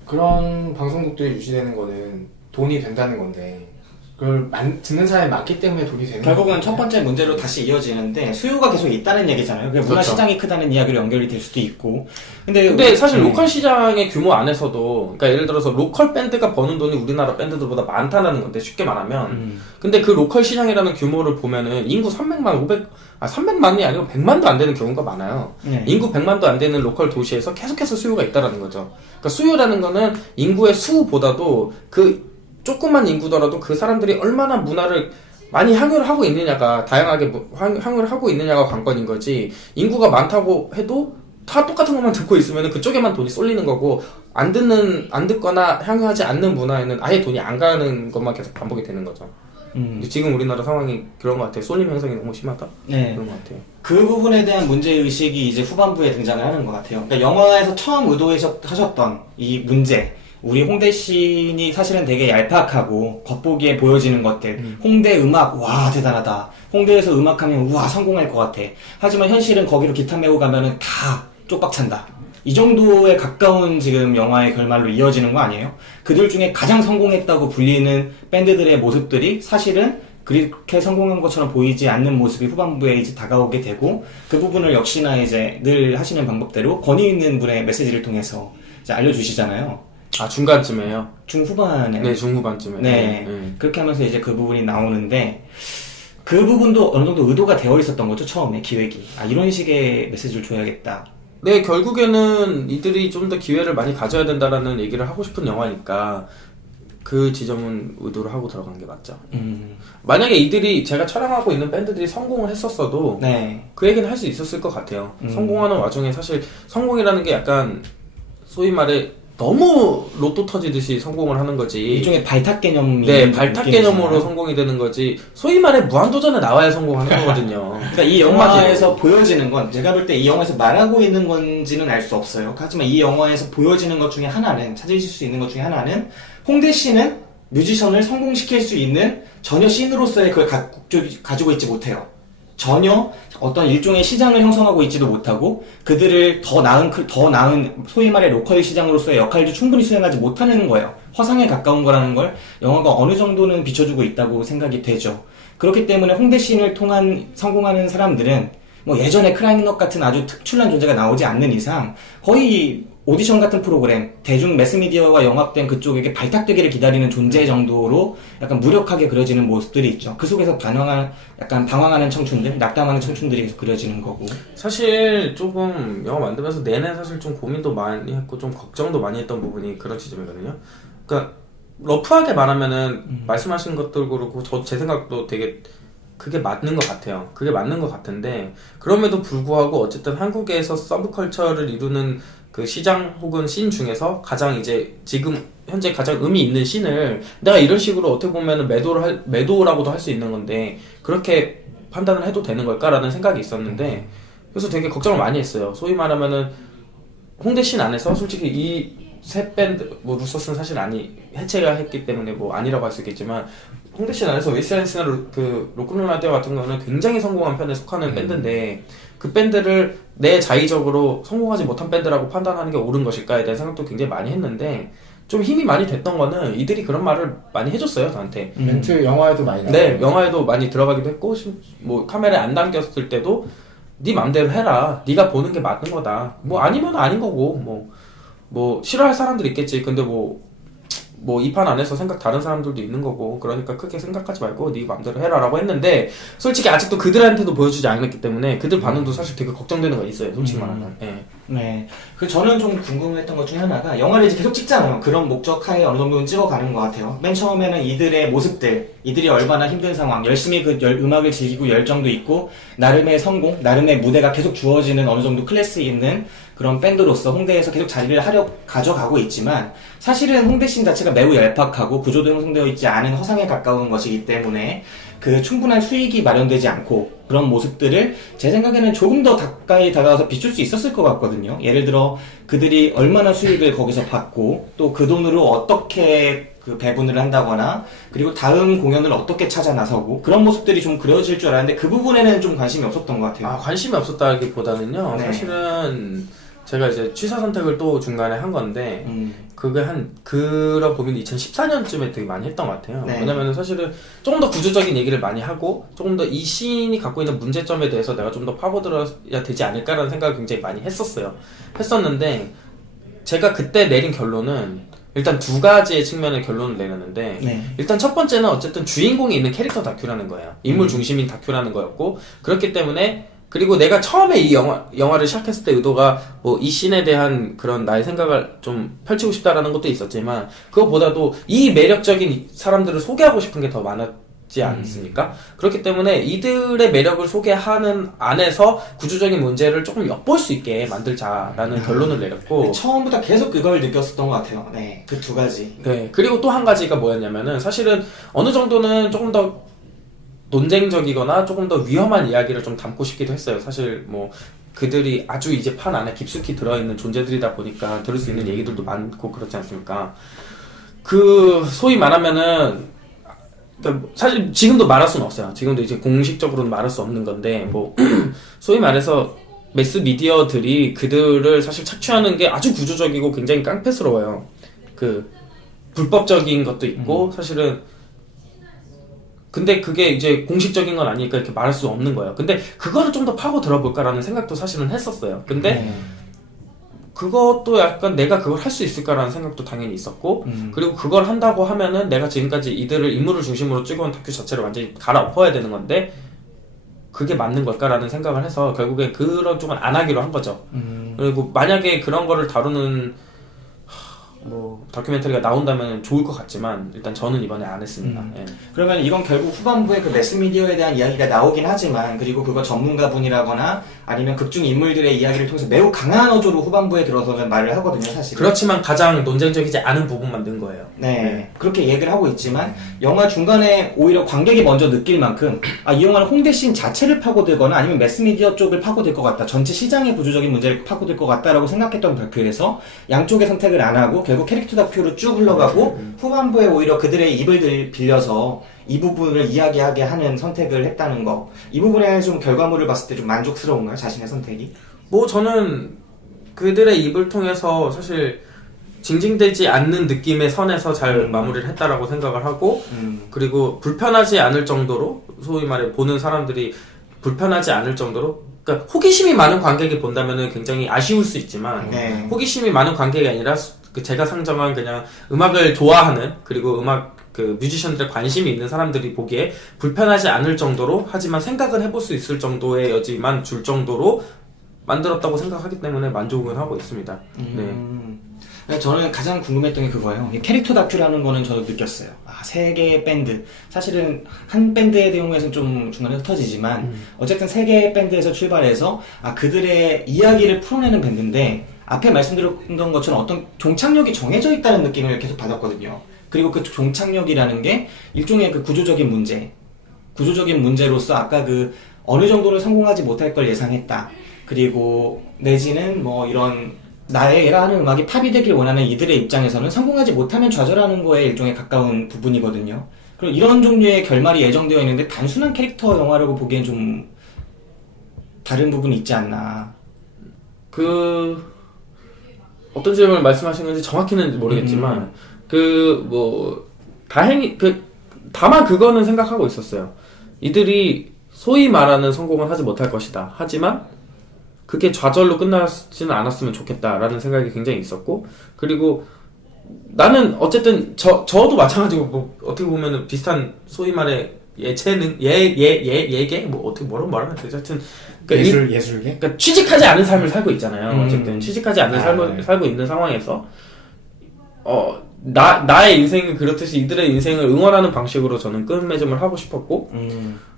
그런 방송국들이 유지되는 거는 돈이 된다는 건데, 그걸 듣는 사람이 많기 때문에 돈이 되는 결국은 거거든요. 첫 번째 문제로 다시 이어지는데 수요가 계속 있다는 얘기잖아요. 그게 문화 그렇죠. 시장이 크다는 이야기로 연결이 될 수도 있고. 근데 사실 로컬 시장의 규모 안에서도, 그러니까 예를 들어서 로컬 밴드가 버는 돈이 우리나라 밴드들보다 많다는 건데, 쉽게 말하면. 근데 그 로컬 시장이라는 규모를 보면은 인구 300만이 아니고 100만도 안 되는 경우가 많아요. 네. 인구 100만도 안 되는 로컬 도시에서 계속해서 수요가 있다라는 거죠. 그러니까 수요라는 거는 인구의 수보다도 그 조그만 인구더라도 그 사람들이 얼마나 문화를 많이 향유를 하고 있느냐가, 다양하게 향유를 하고 있느냐가 관건인 거지, 인구가 많다고 해도 다 똑같은 것만 듣고 있으면 그쪽에만 돈이 쏠리는 거고, 안 듣거나 향유하지 않는 문화에는 아예 돈이 안 가는 것만 계속 반복이 되는 거죠. 근데 지금 우리나라 상황이 그런 것 같아요. 쏠림 현상이 너무 심하다. 네. 그런 것 같아요. 그 부분에 대한 문제의식이 이제 후반부에 등장을 하는 것 같아요. 그러니까 영화에서 처음 의도하셨던 이 문제, 우리 홍대 씬이 사실은 되게 얄팍하고 겉보기에 보여지는 것들, 홍대 음악 와 대단하다, 홍대에서 음악하면 우와 성공할 것 같아, 하지만 현실은 거기로 기타 메고 가면은 다 쪽박찬다, 이 정도에 가까운 지금 영화의 결말로 이어지는 거 아니에요? 그들 중에 가장 성공했다고 불리는 밴드들의 모습들이 사실은 그렇게 성공한 것처럼 보이지 않는 모습이 후반부에 이제 다가오게 되고, 그 부분을 역시나 이제 늘 하시는 방법대로 권위 있는 분의 메시지를 통해서 이제 알려주시잖아요. 아, 중간쯤에요? 중후반에. 네, 중후반쯤에. 네. 그렇게 하면서 이제 그 부분이 나오는데, 그 부분도 어느 정도 의도가 되어 있었던 거죠, 처음에 기획이. 아, 이런 식의 메시지를 줘야겠다. 네, 결국에는 이들이 좀 더 기회를 많이 가져야 된다라는 얘기를 하고 싶은 영화니까 그 지점은 의도를 하고 들어간 게 맞죠. 만약에 이들이, 제가 촬영하고 있는 밴드들이 성공을 했었어도 네. 그 얘기는 할 수 있었을 것 같아요. 성공하는 와중에 사실 성공이라는 게 약간 소위 말해 너무 로또 터지듯이 성공을 하는 거지. 일종의 발탁 개념이. 네, 발탁 개념으로 느껴지잖아요. 성공이 되는 거지. 소위 말해 무한도전에 나와야 성공하는 거거든요. 그러니까 이 영화에서 보여지는 건, 제가 볼 때 이 영화에서 말하고 있는 건지는 알 수 없어요. 하지만 이 영화에서 보여지는 것 중에 하나는, 찾으실 수 있는 것 중에 하나는, 홍대 씨는 뮤지션을 성공시킬 수 있는 전혀 씬으로서의 그걸 가지고 있지 못해요. 전혀 어떤 일종의 시장을 형성하고 있지도 못하고, 그들을 더 나은 소위 말해 로컬 시장으로서의 역할도 충분히 수행하지 못하는 거예요. 허상에 가까운 거라는 걸 영화가 어느 정도는 비춰주고 있다고 생각이 되죠. 그렇기 때문에 홍대 씬을 통한 성공하는 사람들은 뭐 예전에 크라잉넛 같은 아주 특출난 존재가 나오지 않는 이상 거의 오디션 같은 프로그램, 대중 매스미디어와 영합된 그쪽에게 발탁되기를 기다리는 존재 정도로 약간 무력하게 그려지는 모습들이 있죠. 그 속에서 약간 방황하는 청춘들, 낙담하는 청춘들이 계속 그려지는 거고. 사실 조금 영화 만들면서 내내 사실 좀 고민도 많이 했고 좀 걱정도 많이 했던 부분이 그런 지점이거든요. 그러니까 러프하게 말하면은 말씀하신 것들 그렇고 제 생각도 되게 그게 맞는 것 같아요. 그게 맞는 것 같은데, 그럼에도 불구하고 어쨌든 한국에서 서브컬처를 이루는 그 시장 혹은 씬 중에서 가장 이제 지금 현재 가장 의미 있는 씬을 내가 이런 식으로 어떻게 보면 매도라고도 할 수 있는 건데 그렇게 판단을 해도 되는 걸까라는 생각이 있었는데, 그래서 되게 걱정을 많이 했어요. 소위 말하면은 홍대 씬 안에서 솔직히 이 세 밴드, 뭐 루서스는 사실 해체가 했기 때문에 뭐 아니라고 할 수 있겠지만, 홍대 씬 안에서 웨스트라이스나 그 로큰롤라디오 같은 거는 굉장히 성공한 편에 속하는 밴드인데, 그 밴드를 내 자의적으로 성공하지 못한 밴드라고 판단하는 게 옳은 것일까에 대한 생각도 굉장히 많이 했는데, 좀 힘이 많이 됐던 거는 이들이 그런 말을 많이 해줬어요 저한테. 멘트 영화에도 많이 나와요. 네, 영화에도 많이 들어가기도 했고 뭐 카메라에 안 담겼을 때도 네 맘대로 해라. 네가 보는 게 맞는 거다. 뭐 아니면 아닌 거고 뭐 싫어할 사람들이 있겠지. 근데 뭐 이 판 안에서 생각 다른 사람들도 있는 거고 그러니까 크게 생각하지 말고 네 맘대로 해라라고 했는데 솔직히 아직도 그들한테도 보여주지 않았기 때문에 그들 반응도 사실 되게 걱정되는 거 있어요. 솔직히 말하면. 예. 네. 그 저는 좀 궁금했던 것 중에 하나가 영화를 이제 계속 찍잖아요. 그런 목적 하에 어느 정도는 찍어가는 것 같아요. 맨 처음에는 이들의 모습들, 이들이 얼마나 힘든 상황, 열심히 음악을 즐기고 열정도 있고 나름의 성공, 나름의 무대가 계속 주어지는 어느 정도 클래스 있는 그런 밴드로서 홍대에서 계속 자리를 가져가고 있지만 사실은 홍대 씬 자체가 매우 얄팍하고 구조도 형성되어 있지 않은 허상에 가까운 것이기 때문에 그 충분한 수익이 마련되지 않고 그런 모습들을 제 생각에는 조금 더 가까이 다가가서 비출 수 있었을 것 같거든요. 예를 들어 그들이 얼마나 수익을 거기서 받고 또 그 돈으로 어떻게 그 배분을 한다거나 그리고 다음 공연을 어떻게 찾아 나서고 그런 모습들이 좀 그려질 줄 알았는데 그 부분에는 좀 관심이 없었던 것 같아요. 관심이 없었다기보다는요. 네. 사실은 제가 이제 취사 선택을 또 중간에 한 건데 그게 그러 보면 2014년쯤에 되게 많이 했던 것 같아요. 네. 왜냐면 사실은 조금 더 구조적인 얘기를 많이 하고 조금 더 이 씬이 갖고 있는 문제점에 대해서 내가 좀 더 파고들어야 되지 않을까라는 생각을 굉장히 많이 했었는데 제가 그때 내린 결론은 일단 두 가지의 측면의 결론을 내렸는데 네. 일단 첫 번째는 어쨌든 주인공이 있는 캐릭터 다큐라는 거예요. 인물 중심인 다큐라는 거였고 그렇기 때문에 그리고 내가 처음에 이 영화를 시작했을 때 의도가 뭐 이 씬에 대한 그런 나의 생각을 좀 펼치고 싶다라는 것도 있었지만 그거보다도 이 매력적인 사람들을 소개하고 싶은 게 더 많았지 않습니까? 그렇기 때문에 이들의 매력을 소개하는 안에서 구조적인 문제를 조금 엿볼 수 있게 만들자라는 결론을 내렸고 처음부터 계속 그걸 느꼈었던 것 같아요. 네, 그 두 가지. 네, 그리고 또 한 가지가 뭐였냐면은 사실은 어느 정도는 조금 더 논쟁적이거나 조금 더 위험한 이야기를 좀 담고 싶기도 했어요. 사실 뭐 그들이 아주 이제 판 안에 깊숙이 들어있는 존재들이다 보니까 들을 수 있는 얘기들도 많고 그렇지 않습니까? 그 소위 말하면은 사실 지금도 말할 수는 없어요. 지금도 이제 공식적으로는 말할 수 없는 건데 뭐 소위 말해서 매스 미디어들이 그들을 사실 착취하는 게 아주 구조적이고 굉장히 깡패스러워요. 그 불법적인 것도 있고 사실은 근데 그게 이제 공식적인 건 아니니까 이렇게 말할 수 없는 거예요. 근데 그거를 좀 더 파고 들어볼까라는 생각도 사실은 했었어요. 근데 그것도 약간 내가 그걸 할 수 있을까라는 생각도 당연히 있었고 그리고 그걸 한다고 하면은 내가 지금까지 이들을 인물을 중심으로 찍어온 다큐 자체를 완전히 갈아엎어야 되는 건데 그게 맞는 걸까라는 생각을 해서 결국에 그런 쪽은 안 하기로 한 거죠. 그리고 만약에 그런 거를 다루는 뭐 다큐멘터리가 나온다면 좋을 것 같지만 일단 저는 이번에 안 했습니다. 예. 그러면 이건 결국 후반부에 그 매스미디어에 대한 이야기가 나오긴 하지만 그리고 그거 전문가분이라거나 아니면 극중 인물들의 이야기를 통해서 매우 강한 어조로 후반부에 들어서는 말을 하거든요, 사실. 그렇지만 가장 논쟁적이지 않은 부분만 넣은 거예요. 네, 그렇게 얘기를 하고 있지만 영화 중간에 오히려 관객이 먼저 느낄 만큼 이 영화는 홍대 씬 자체를 파고들거나 아니면 매스미디어 쪽을 파고들 것 같다, 전체 시장의 구조적인 문제를 파고들 것 같다라고 생각했던 다큐에서 양쪽의 선택을 안 하고 결국 캐릭터 다큐로 쭉 흘러가고 후반부에 오히려 그들의 입을 빌려서 이 부분을 이야기하게 하는 선택을 했다는 거, 이 부분에 좀 결과물을 봤을 때 좀 만족스러운가요? 자신의 선택이? 뭐 저는 그들의 입을 통해서 사실 징징대지 않는 느낌의 선에서 잘 마무리를 했다라고 생각을 하고 그리고 불편하지 않을 정도로 소위 말해 보는 사람들이 불편하지 않을 정도로 그러니까 호기심이 많은 관객이 본다면은 굉장히 아쉬울 수 있지만 네. 호기심이 많은 관객이 아니라 제가 상정한 그냥 음악을 좋아하는 그리고 음악 그 뮤지션들의 관심이 있는 사람들이 보기에 불편하지 않을 정도로 하지만 생각은 해볼 수 있을 정도의 여지만 줄 정도로 만들었다고 생각하기 때문에 만족은 하고 있습니다. 네. 저는 가장 궁금했던 게 그거예요. 캐릭터 다큐라는 거는 저도 느꼈어요. 세 개의 밴드. 사실은 한 밴드의 경우에는 좀 중간에 흩어지지만 어쨌든 세 개의 밴드에서 출발해서 그들의 이야기를 풀어내는 밴드인데 앞에 말씀드렸던 것처럼 어떤 종착역이 정해져 있다는 느낌을 계속 받았거든요. 그리고 그 종착역이라는 게 일종의 그 구조적인 문제로서 아까 그 어느 정도는 성공하지 못할 걸 예상했다. 그리고 내지는 뭐 이런 얘가 하는 음악이 팝이 되길 원하는 이들의 입장에서는 성공하지 못하면 좌절하는 거에 일종에 가까운 부분이거든요. 그리고 이런 종류의 결말이 예정되어 있는데 단순한 캐릭터 영화라고 보기엔 좀 다른 부분이 있지 않나. 어떤 점을 말씀하신 건지 정확히는 모르겠지만 다행히 다만 그거는 생각하고 있었어요. 이들이 소위 말하는 성공은 하지 못할 것이다. 하지만 그게 좌절로 끝나지는 않았으면 좋겠다라는 생각이 굉장히 있었고, 그리고 나는 어쨌든 저도 마찬가지고 뭐 어떻게 보면은 비슷한 소위 말해 예체능 예계 뭐 어떻게 뭐라고 말하면 되지? 하여튼 예술계? 그러니까 취직하지 않은 삶을 살고 있잖아요. 어쨌든 취직하지 않은 삶을 네. 살고 있는 상황에서 나의 인생은 그렇듯이 이들의 인생을 응원하는 방식으로 저는 끝맺음을 하고 싶었고,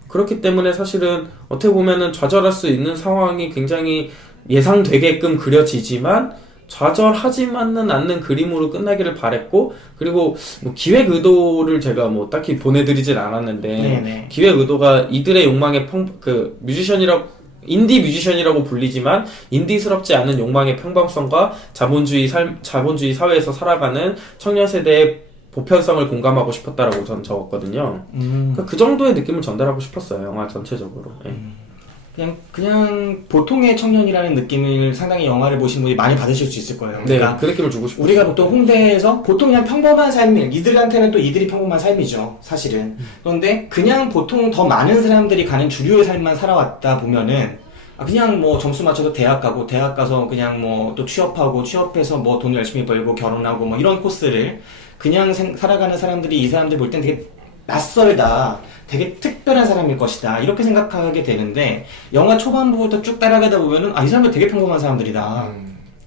그렇기 때문에 사실은 어떻게 보면은 좌절할 수 있는 상황이 굉장히 예상되게끔 그려지지만 좌절하지만은 않는 그림으로 끝나기를 바랬고, 그리고 뭐 기획 의도를 제가 뭐 딱히 보내드리진 않았는데 네네. 기획 의도가 이들의 욕망의 인디 뮤지션이라고 불리지만 인디스럽지 않은 욕망의 평범성과 자본주의 사회에서 살아가는 청년 세대의 보편성을 공감하고 싶었다라고 전 적었거든요. 그러니까 그 정도의 느낌을 전달하고 싶었어요, 영화 전체적으로. 예. 그냥 보통의 청년이라는 느낌을 상당히 영화를 보신 분이 많이 받으실 수 있을 거예요. 네, 그러니까 그 느낌을 주고 싶어요. 우리가 보통 홍대에서 보통 그냥 평범한 삶이, 이들한테는 또 이들이 평범한 삶이죠, 사실은. 그런데 그냥 보통 더 많은 사람들이 가는 주류의 삶만 살아왔다 보면은 그냥 뭐 점수 맞춰서 대학 가고, 대학 가서 그냥 뭐 또 취업하고, 취업해서 뭐 돈 열심히 벌고 결혼하고 뭐 이런 코스를 그냥 살아가는 사람들이, 이 사람들 볼 땐 되게 낯설다, 되게 특별한 사람일 것이다, 이렇게 생각하게 되는데, 영화 초반부부터 쭉 따라가다 보면은 이 사람들 되게 평범한 사람들이다.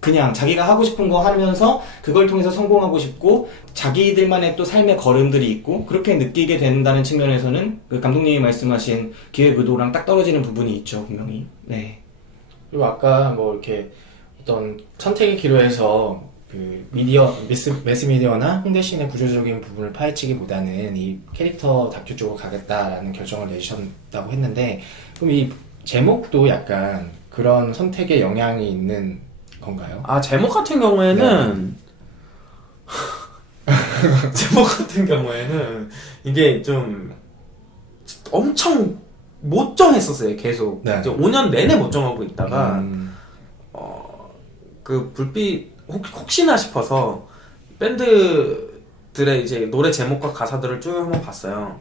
그냥 자기가 하고 싶은 거 하면서 그걸 통해서 성공하고 싶고, 자기들만의 또 삶의 걸음들이 있고, 그렇게 느끼게 된다는 측면에서는 그 감독님이 말씀하신 기획 의도랑 딱 떨어지는 부분이 있죠, 분명히. 네. 그리고 아까 뭐 이렇게 어떤 선택의 기로에서 그 매스미디어나 홍대씬의 구조적인 부분을 파헤치기보다는 이 캐릭터 다큐 쪽으로 가겠다라는 결정을 내주셨다고 했는데, 그럼 이 제목도 약간 그런 선택에 영향이 있는 건가요? 제목 같은 경우에는 제목 같은 경우에는 이게 좀 엄청 못 정했었어요. 계속 네. 이제 5년 내내 못 정하고 있다가 그 불빛 혹시나 싶어서 밴드들의 이제 노래 제목과 가사들을 쭉 한번 봤어요.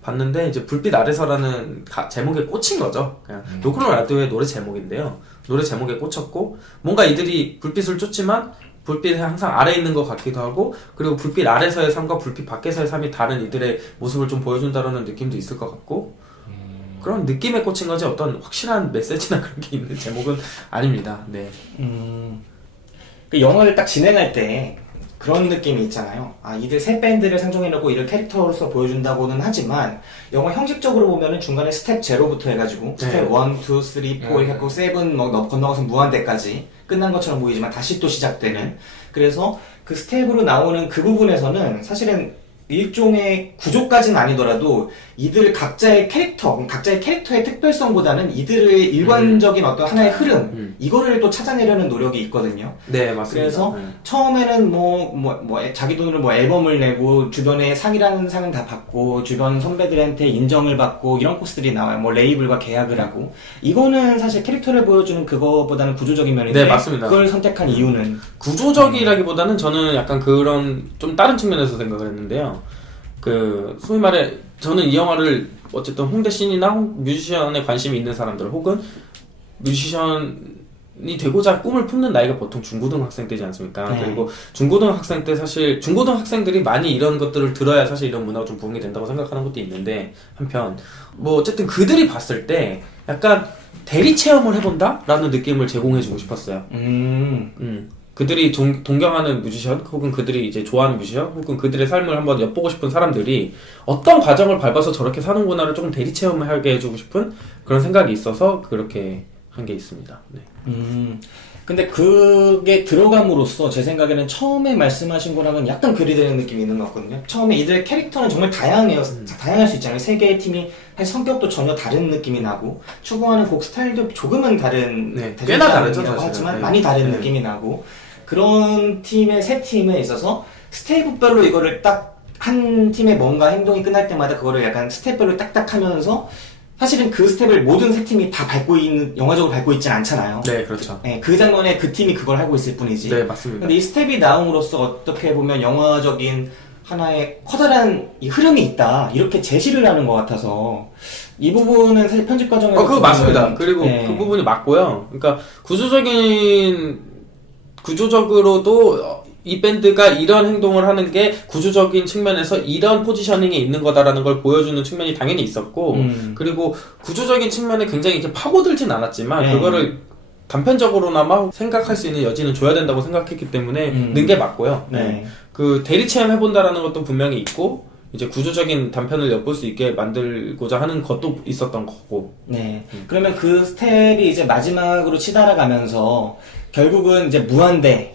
봤는데 이제 불빛 아래서라는 제목에 꽂힌 거죠. 그냥 로큰롤 라디오의 노래 제목인데요. 노래 제목에 꽂혔고, 뭔가 이들이 불빛을 쫓지만 불빛이 항상 아래에 있는 것 같기도 하고, 그리고 불빛 아래서의 삶과 불빛 밖에서의 삶이 다른 이들의 모습을 좀 보여준다는 느낌도 있을 것 같고, 그런 느낌에 꽂힌 거지 어떤 확실한 메시지나 그런 게 있는 제목은 아닙니다. 네. 그 영화를 딱 진행할 때 그런 느낌이 있잖아요. 이들 새 밴드를 상정해놓고 이를 캐릭터로서 보여준다고는 하지만, 영화 형식적으로 보면은 중간에 스텝 제로부터 해가지고 스텝 1, 2, 3, 4 이렇게 하고 7 건너가서 무한대까지 끝난 것처럼 보이지만 다시 또 시작되는, 그래서 그 스텝으로 나오는 그 부분에서는 사실은 일종의 구조까지는 아니더라도 이들 각자의 캐릭터의 특별성보다는 이들의 일관적인 어떤 하나의 흐름, 이거를 또 찾아내려는 노력이 있거든요. 네, 맞습니다. 그래서 처음에는 자기 돈으로 뭐 앨범을 내고 주변에 상이라는 상은 다 받고 주변 선배들한테 인정을 받고 이런 코스들이 나와요. 뭐 레이블과 계약을 하고, 이거는 사실 캐릭터를 보여주는 그거보다는 구조적인 면인데, 네, 맞습니다. 그걸 선택한 이유는 구조적이라기보다는 저는 약간 그런 좀 다른 측면에서 생각을 했는데요. 그 소위 말해 저는 이 영화를 어쨌든 홍대 씬이나 뮤지션에 관심이 있는 사람들, 혹은 뮤지션이 되고자 꿈을 품는 나이가 보통 중고등학생 때지 않습니까? 네. 그리고 중고등학생 때 사실 중고등학생들이 많이 이런 것들을 들어야 사실 이런 문화가 좀 부흥이 된다고 생각하는 것도 있는데, 한편 뭐 어쨌든 그들이 봤을 때 약간 대리 체험을 해본다라는 느낌을 제공해주고 싶었어요. 그들이 동경하는 뮤지션, 혹은 그들이 이제 좋아하는 뮤지션, 혹은 그들의 삶을 한번 엿보고 싶은 사람들이 어떤 과정을 밟아서 저렇게 사는구나를 조금 대리 체험을 하게 해주고 싶은 그런 생각이 있어서 그렇게 한 게 있습니다. 네. 근데 그게 들어감으로써 제 생각에는 처음에 말씀하신 거랑은 약간 괴리되는 느낌이 있는 것 같거든요. 처음에 이들의 캐릭터는 정말 다양해요. 다양할 수 있잖아요. 세 개의 팀이 사실 성격도 전혀 다른 느낌이 나고, 추구하는 곡 스타일도 조금은 다른, 네, 꽤나 다르죠, 사실은. 하지만 네. 많이 다른 네. 느낌이 나고, 그런 팀의 세 팀에 있어서 스텝별로 이거를 딱 한 팀의 뭔가 행동이 끝날 때마다 그거를 약간 스텝별로 딱딱 하면서, 사실은 그 스텝을 모든 세 팀이 다 밟고 있는, 영화적으로 밟고 있진 않잖아요. 네, 그렇죠. 네, 그 장면에 그 팀이 그걸 하고 있을 뿐이지. 네, 맞습니다. 근데 이 스텝이 나옴으로써 어떻게 보면 영화적인 하나의 커다란 이 흐름이 있다, 이렇게 제시를 하는 것 같아서 이 부분은 사실 편집 과정에서 그거 맞습니다. 그리고 네. 그 부분이 맞고요. 그러니까 구조적으로도 이 밴드가 이런 행동을 하는 게 구조적인 측면에서 이런 포지셔닝에 있는 거다라는 걸 보여주는 측면이 당연히 있었고, 그리고 구조적인 측면에 굉장히 이렇게 파고들진 않았지만 네. 그거를 단편적으로나마 생각할 수 있는 여지는 줘야 된다고 생각했기 때문에 는 게 맞고요. 네. 그 대리 체험 해본다라는 것도 분명히 있고, 이제 구조적인 단편을 엿볼 수 있게 만들고자 하는 것도 있었던 거고. 네. 그러면 그 스텝이 이제 마지막으로 치달아가면서 결국은 이제 무한대,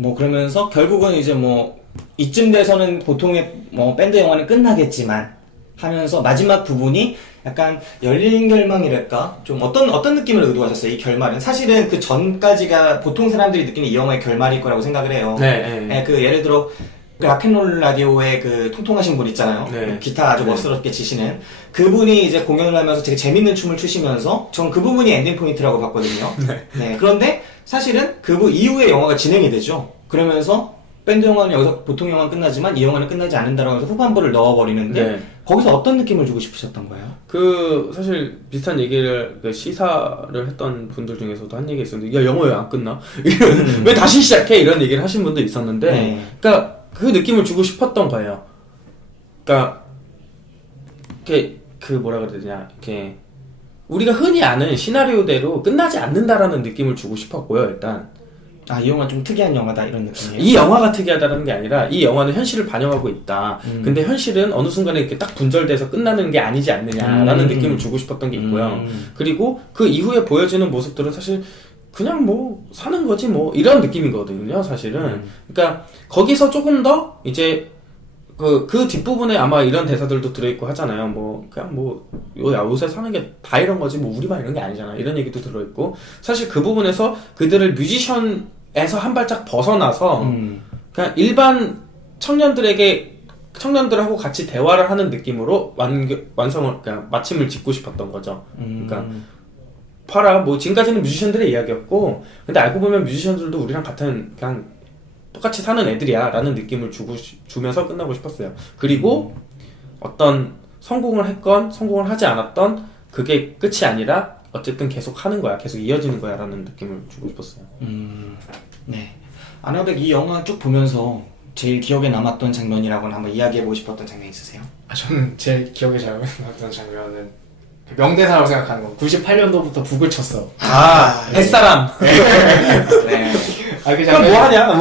뭐 그러면서 결국은 이제 뭐 이쯤 돼서는 보통의 뭐 밴드 영화는 끝나겠지만 하면서 마지막 부분이 약간 열린 결말이랄까? 좀 어떤 느낌을 의도하셨어요? 이 결말은 사실은 그 전까지가 보통 사람들이 느끼는 이 영화의 결말일 거라고 생각을 해요. 네. 그 예를 들어 그 락앤롤 라디오의 그 통통하신 분 있잖아요. 네. 기타 아주 멋스럽게 치시는 그분이 이제 공연을 하면서 되게 재밌는 춤을 추시면서 전 그 부분이 엔딩 포인트라고 봤거든요. 네. 그런데 사실은 그 이후에 영화가 진행이 되죠. 그러면서 밴드 영화는 여기서 보통 영화는 끝나지만 이 영화는 끝나지 않는다라고 해서 후반부를 넣어버리는데 네. 거기서 어떤 느낌을 주고 싶으셨던 거예요? 그 사실 비슷한 얘기를 그 시사를 했던 분들 중에서도 한 얘기가 있었는데, 야 영화 왜 안 끝나? 왜 다시 시작해? 이런 얘기를 하신 분도 있었는데, 네. 그러니까 그 느낌을 주고 싶었던 거예요. 그러니까 이렇게 그 뭐라 그래야 되냐, 이렇게 우리가 흔히 아는 시나리오대로 끝나지 않는다라는 느낌을 주고 싶었고요. 일단 아, 이 영화는 좀 특이한 영화다 이런 느낌이에요? 이 영화가 특이하다는 게 아니라 이 영화는 현실을 반영하고 있다. 근데 현실은 어느 순간에 이렇게 딱 분절돼서 끝나는 게 아니지 않느냐라는 느낌을 주고 싶었던 게 있고요. 그리고 그 이후에 보여지는 모습들은 사실 그냥 뭐 사는 거지 뭐 이런 느낌이거든요, 사실은. 그러니까 거기서 조금 더 이제 그 뒷부분에 아마 이런 대사들도 들어있고 하잖아요. 뭐 그냥 뭐 요새 사는 게 다 이런 거지 뭐 우리만 이런 게 아니잖아, 이런 얘기도 들어있고, 사실 그 부분에서 그들을 뮤지션에서 한 발짝 벗어나서 그냥 일반 청년들하고 같이 대화를 하는 느낌으로 완성을, 그냥 마침을 짓고 싶었던 거죠. 그러니까 봐라, 뭐 지금까지는 뮤지션들의 이야기였고, 근데 알고 보면 뮤지션들도 우리랑 같은 그냥 똑같이 사는 애들이야 라는 느낌을 주면서 끝나고 싶었어요. 그리고 어떤 성공을 했건 성공을 하지 않았던 그게 끝이 아니라 어쨌든 계속 하는 거야, 계속 이어지는 거야 라는 느낌을 주고 싶었어요. 네. 아나백 이 영화 쭉 보면서 제일 기억에 남았던 장면이라고는 한번 이야기해보고 싶었던 장면 있으세요? 저는 제일 기억에 잘 남았던 장면은 명대사라고 생각하는 거. 98년도부터 북을 쳤어. 햇사람. 네. 그 그럼 뭐 하냐?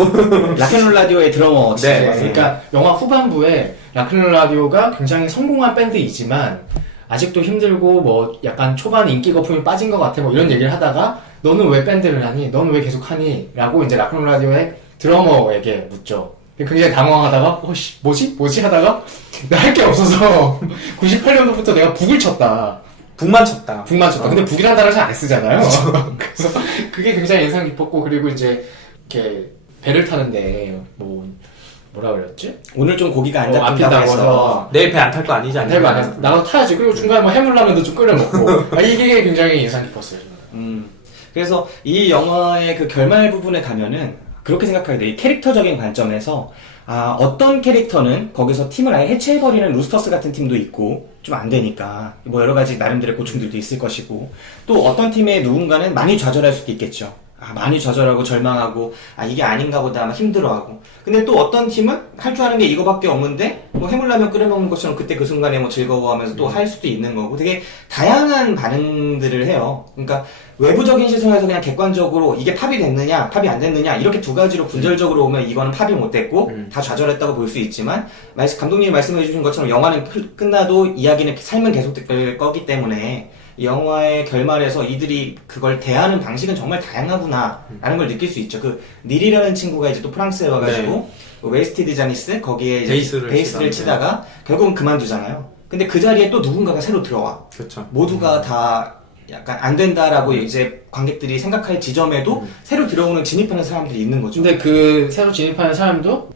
락앤롤 라디오의 드러머. 네, 그러니까 영화 후반부에 락앤롤 라디오가 굉장히 성공한 밴드이지만 아직도 힘들고 뭐 약간 초반 인기 거품이 빠진 것 같아 뭐 이런 얘기를 하다가 너는 왜 밴드를 하니? 너는 왜 계속 하니? 라고 이제 락앤롤 라디오의 드러머에게 묻죠. 굉장히 당황하다가 뭐지? 하다가 나 할 게 없어서 98년도부터 내가 북을 쳤다. 북만 쳤다. 근데 북이라는 단어를 잘 안 쓰잖아요. 그래서 그게 굉장히 인상 깊었고, 그리고 이제 이렇게 배를 타는데 뭐라 그랬지? 오늘 좀 고기가 안 잡힌다고 앞이다고 해서 해서 내일 배 안 탈 거 아니지 않냐? 안 해서 나가서 타야지. 그리고 중간에 뭐 해물라면도 좀 끓여 먹고. 이게 굉장히 인상 깊었어요. 그래서 이 영화의 그 결말 부분에 가면은 그렇게 생각하게 돼. 이 캐릭터적인 관점에서 어떤 캐릭터는 거기서 팀을 아예 해체해버리는 루스터스 같은 팀도 있고 좀 안 되니까 뭐 여러 가지 나름대로의 고충들도 있을 것이고, 또 어떤 팀의 누군가는 많이 좌절할 수도 있겠죠. 많이 좌절하고 절망하고 이게 아닌가 보다 막 힘들어하고, 근데 또 어떤 팀은 할 줄 아는 게 이거밖에 없는데 뭐 해물라면 끓여 먹는 것처럼 그때 그 순간에 뭐 즐거워하면서 또 할 수도 있는 거고, 되게 다양한 반응들을 해요. 그러니까 외부적인 시선에서 그냥 객관적으로 이게 팝이 됐느냐 팝이 안 됐느냐 이렇게 두 가지로 분절적으로 오면 이거는 팝이 못 됐고 다 좌절했다고 볼 수 있지만, 감독님이 말씀해 주신 것처럼 영화는 끝나도 이야기는 삶은 계속될 거기 때문에 이 영화의 결말에서 이들이 그걸 대하는 방식은 정말 다양하구나 라는 걸 느낄 수 있죠. 그 닐이라는 친구가 이제 또 프랑스에 와가지고 웨이스티드 자니스 거기에 베이스를 치다가 결국은 그만두잖아요. 근데 그 자리에 또 누군가가 새로 들어와. 그렇죠. 모두가 다 약간 안 된다라고 이제 관객들이 생각할 지점에도 새로 들어오는 진입하는 사람들이 있는 거죠. 근데 그 새로 진입하는 사람도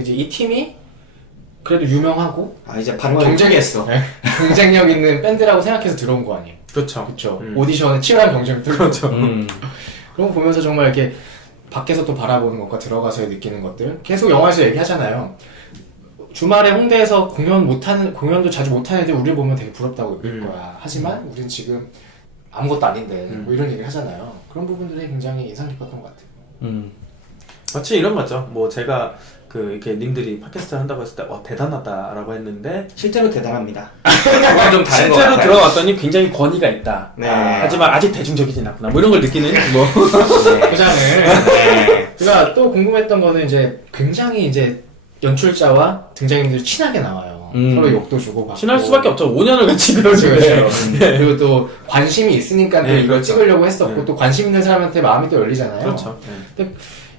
이제 이 팀이 그래도 유명하고 이제 발음 경쟁했어. 경쟁력 있는 밴드라고 생각해서 들어온 거 아니에요. 그렇죠. 그렇죠. 오디션은 치열한 경쟁을 뚫고. 그렇죠. 그런 거 보면서 정말 이렇게 밖에서 또 바라보는 것과 들어가서 느끼는 것들 계속 영화에서 얘기하잖아요. 주말에 홍대에서 공연도 자주 못하는 애들 우리를 보면 되게 부럽다고 느낄 거야. 하지만 우린 지금 아무것도 아닌데 뭐 이런 얘기를 하잖아요. 그런 부분들이 굉장히 인상 깊었던 것 같아요. 마치 이런 거죠. 뭐 제가 이렇게 님들이 팟캐스트 한다고 했을 때 대단하다라고 했는데 실제로 대단합니다. 그건 좀 다른 것 실제로 같아요. 들어왔더니 굉장히 권위가 있다. 네. 하지만 아직 대중적이진 않구나. 뭐 이런 걸 느끼는 뭐 포장을. 제가 또 궁금했던 거는 이제 굉장히 이제 연출자와 등장인물들이 친하게 나와요. 서로 욕도 주고 받고. 친할 수밖에 없죠. 5년을 같이 그렇죠. 그러는데. 그리고 또 관심이 있으니까 또 네, 이걸 그렇죠. 찍으려고 했었고 네. 또 관심 있는 사람한테 마음이 또 열리잖아요. 그렇죠. 근데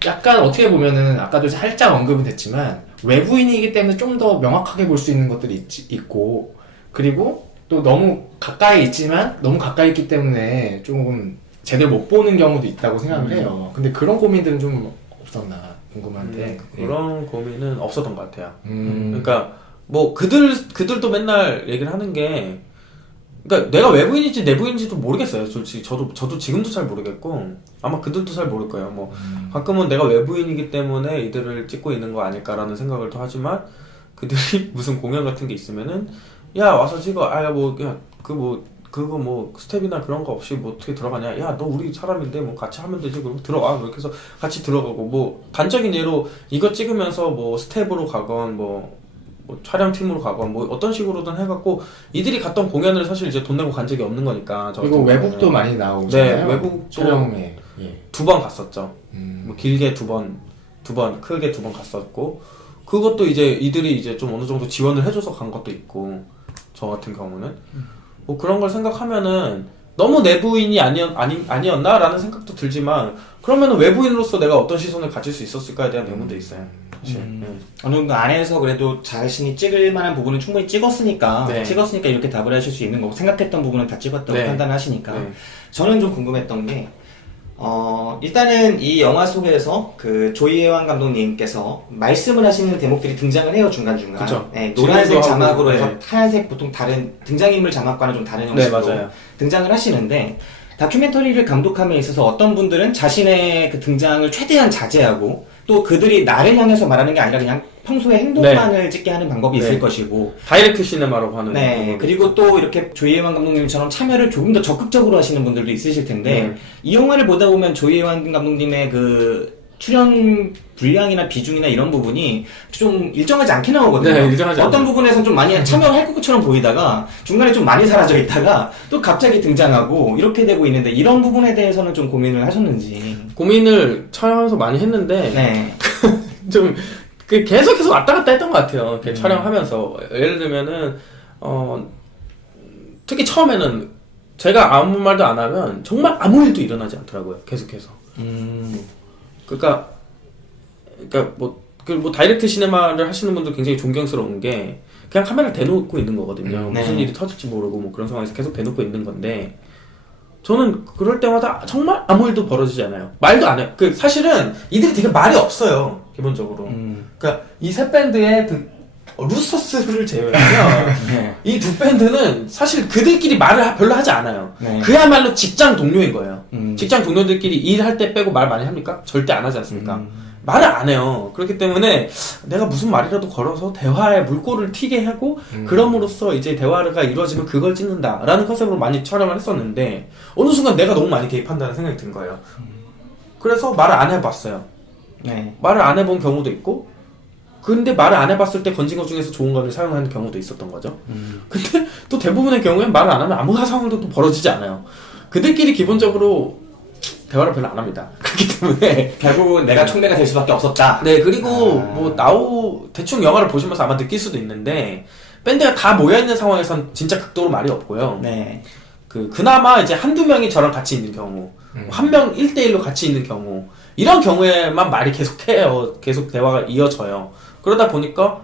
약간 어떻게 보면은 아까도 살짝 언급은 됐지만 외부인이기 때문에 좀 더 명확하게 볼 수 있는 것들이 있고 그리고 또 너무 가까이 있지만 너무 가까이 있기 때문에 조금 제대로 못 보는 경우도 있다고 생각을 해요. 근데 그런 고민들은 좀 없었나 궁금한데. 그런 고민은 없었던 것 같아요. 음. 그러니까 뭐 그들도 맨날 얘기를 하는 게 그러니까 내가 외부인인지 내부인인지도 모르겠어요. 솔직히 저도 지금도 잘 모르겠고 아마 그들도 잘 모를 거예요. 뭐 가끔은 내가 외부인이기 때문에 이들을 찍고 있는 거 아닐까라는 생각을 또 하지만 그들이 무슨 공연 같은 게 있으면은 야 와서 찍어 그거 뭐 스텝이나 그런 거 없이 뭐 어떻게 들어가냐 야 너 우리 사람인데 뭐 같이 하면 되지 그럼 들어와 뭐 이렇게 해서 같이 들어가고 뭐 단적인 예로 이거 찍으면서 뭐 스텝으로 가건 뭐 촬영팀으로 가건 뭐 어떤 식으로든 해갖고 이들이 갔던 공연을 사실 이제 돈 내고 간 적이 없는 거니까 그리고 외국도 많이 나오잖아요. 네, 외국 촬영에. 두 번 갔었죠. 뭐 길게 두 번 크게 두 번 갔었고 그것도 이제 이들이 이제 좀 어느 정도 지원을 해줘서 간 것도 있고 저 같은 경우는 뭐 그런 걸 생각하면은 너무 내부인이 아니었나라는 생각도 들지만 그러면은 외부인으로서 내가 어떤 시선을 가질 수 있었을까에 대한 의문도 있어요. 사실. 어느 정도 안에서 그래도 자신이 찍을 만한 부분은 충분히 찍었으니까 네. 이렇게 답을 하실 수 있는 거고 생각했던 부분은 다 찍었다고 네. 판단하시니까 네. 저는 좀 궁금했던 게 일단은 이 영화 속에서 그 조이해완 감독님께서 말씀을 하시는 대목들이 등장을 해요 중간중간. 그쵸. 네, 노란색 지금도 자막으로 하고, 해서 네. 하얀색 보통 다른 등장인물 자막과는 좀 다른 네, 형식으로 맞아요. 등장을 하시는데 다큐멘터리를 감독함에 있어서 어떤 분들은 자신의 그 등장을 최대한 자제하고 또 그들이 나를 향해서 말하는 게 아니라 그냥 평소에 행동만을 찍게 하는 방법이 있을 네. 것이고 다이렉트 시네마라고 하는 네, 그리고 또 이렇게 조이해완 감독님처럼 참여를 조금 더 적극적으로 하시는 분들도 있으실 텐데 이 영화를 보다 보면 조이해완 감독님의 그 출연 분량이나 비중이나 이런 부분이 좀 일정하지 않게 나오거든요. 네, 일정하지 어떤 않아요. 부분에서 좀 많이 참여할 것처럼 보이다가 중간에 좀 많이 사라져 있다가 또 갑자기 등장하고 이렇게 되고 있는데 이런 부분에 대해서는 좀 고민을 하셨는지. 고민을 촬영하면서 많이 했는데 네. 좀 계속 왔다 갔다 했던 것 같아요. 이렇게 촬영하면서 예를 들면은 특히 처음에는 제가 아무 말도 안 하면 정말 아무 일도 일어나지 않더라고요. 계속해서. 그러니까 뭐 다이렉트 시네마를 하시는 분들 굉장히 존경스러운 게 그냥 카메라를 대놓고 있는 거거든요. 네. 무슨 일이 터질지 모르고 뭐 그런 상황에서 계속 대놓고 있는 건데 저는 그럴 때마다 정말 아무 일도 벌어지지 않아요. 말도 안 해요. 사실은 이들이 되게 말이 없어요. 기본적으로. 그러니까 이 세 밴드의 루서스를 제외하면 네. 이 두 밴드는 사실 그들끼리 말을 별로 하지 않아요. 네. 그야말로 직장 동료인 거예요. 음. 직장 동료들끼리 일할 때 빼고 말 많이 합니까? 절대 안 하지 않습니까? 말을 안 해요. 그렇기 때문에 내가 무슨 말이라도 걸어서 대화에 물꼬를 튀게 하고 그럼으로써 이제 대화가 이루어지면 그걸 찍는다라는 컨셉으로 많이 촬영을 했었는데 어느 순간 내가 너무 많이 개입한다는 생각이 든 거예요. 그래서 말을 안 해봤어요. 네. 말을 안 해본 경우도 있고 근데 말을 안 해봤을 때 건진 것 중에서 좋은 거를 사용하는 경우도 있었던 거죠. 근데 또 대부분의 경우엔 말을 안 하면 아무 상황도 또 벌어지지 않아요. 그들끼리 기본적으로 대화를 별로 안 합니다. 그렇기 때문에 결국은 내가 총대가 될 수밖에 없었다. 네 그리고 대충 영화를 보시면서 아마 느낄 수도 있는데 밴드가 다 모여있는 상황에선 진짜 극도로 말이 없고요. 네. 그나마 이제 한두 명이 저랑 같이 있는 경우 한 명 1대1로 같이 있는 경우 이런 경우에만 말이 계속해요. 계속 대화가 이어져요. 그러다 보니까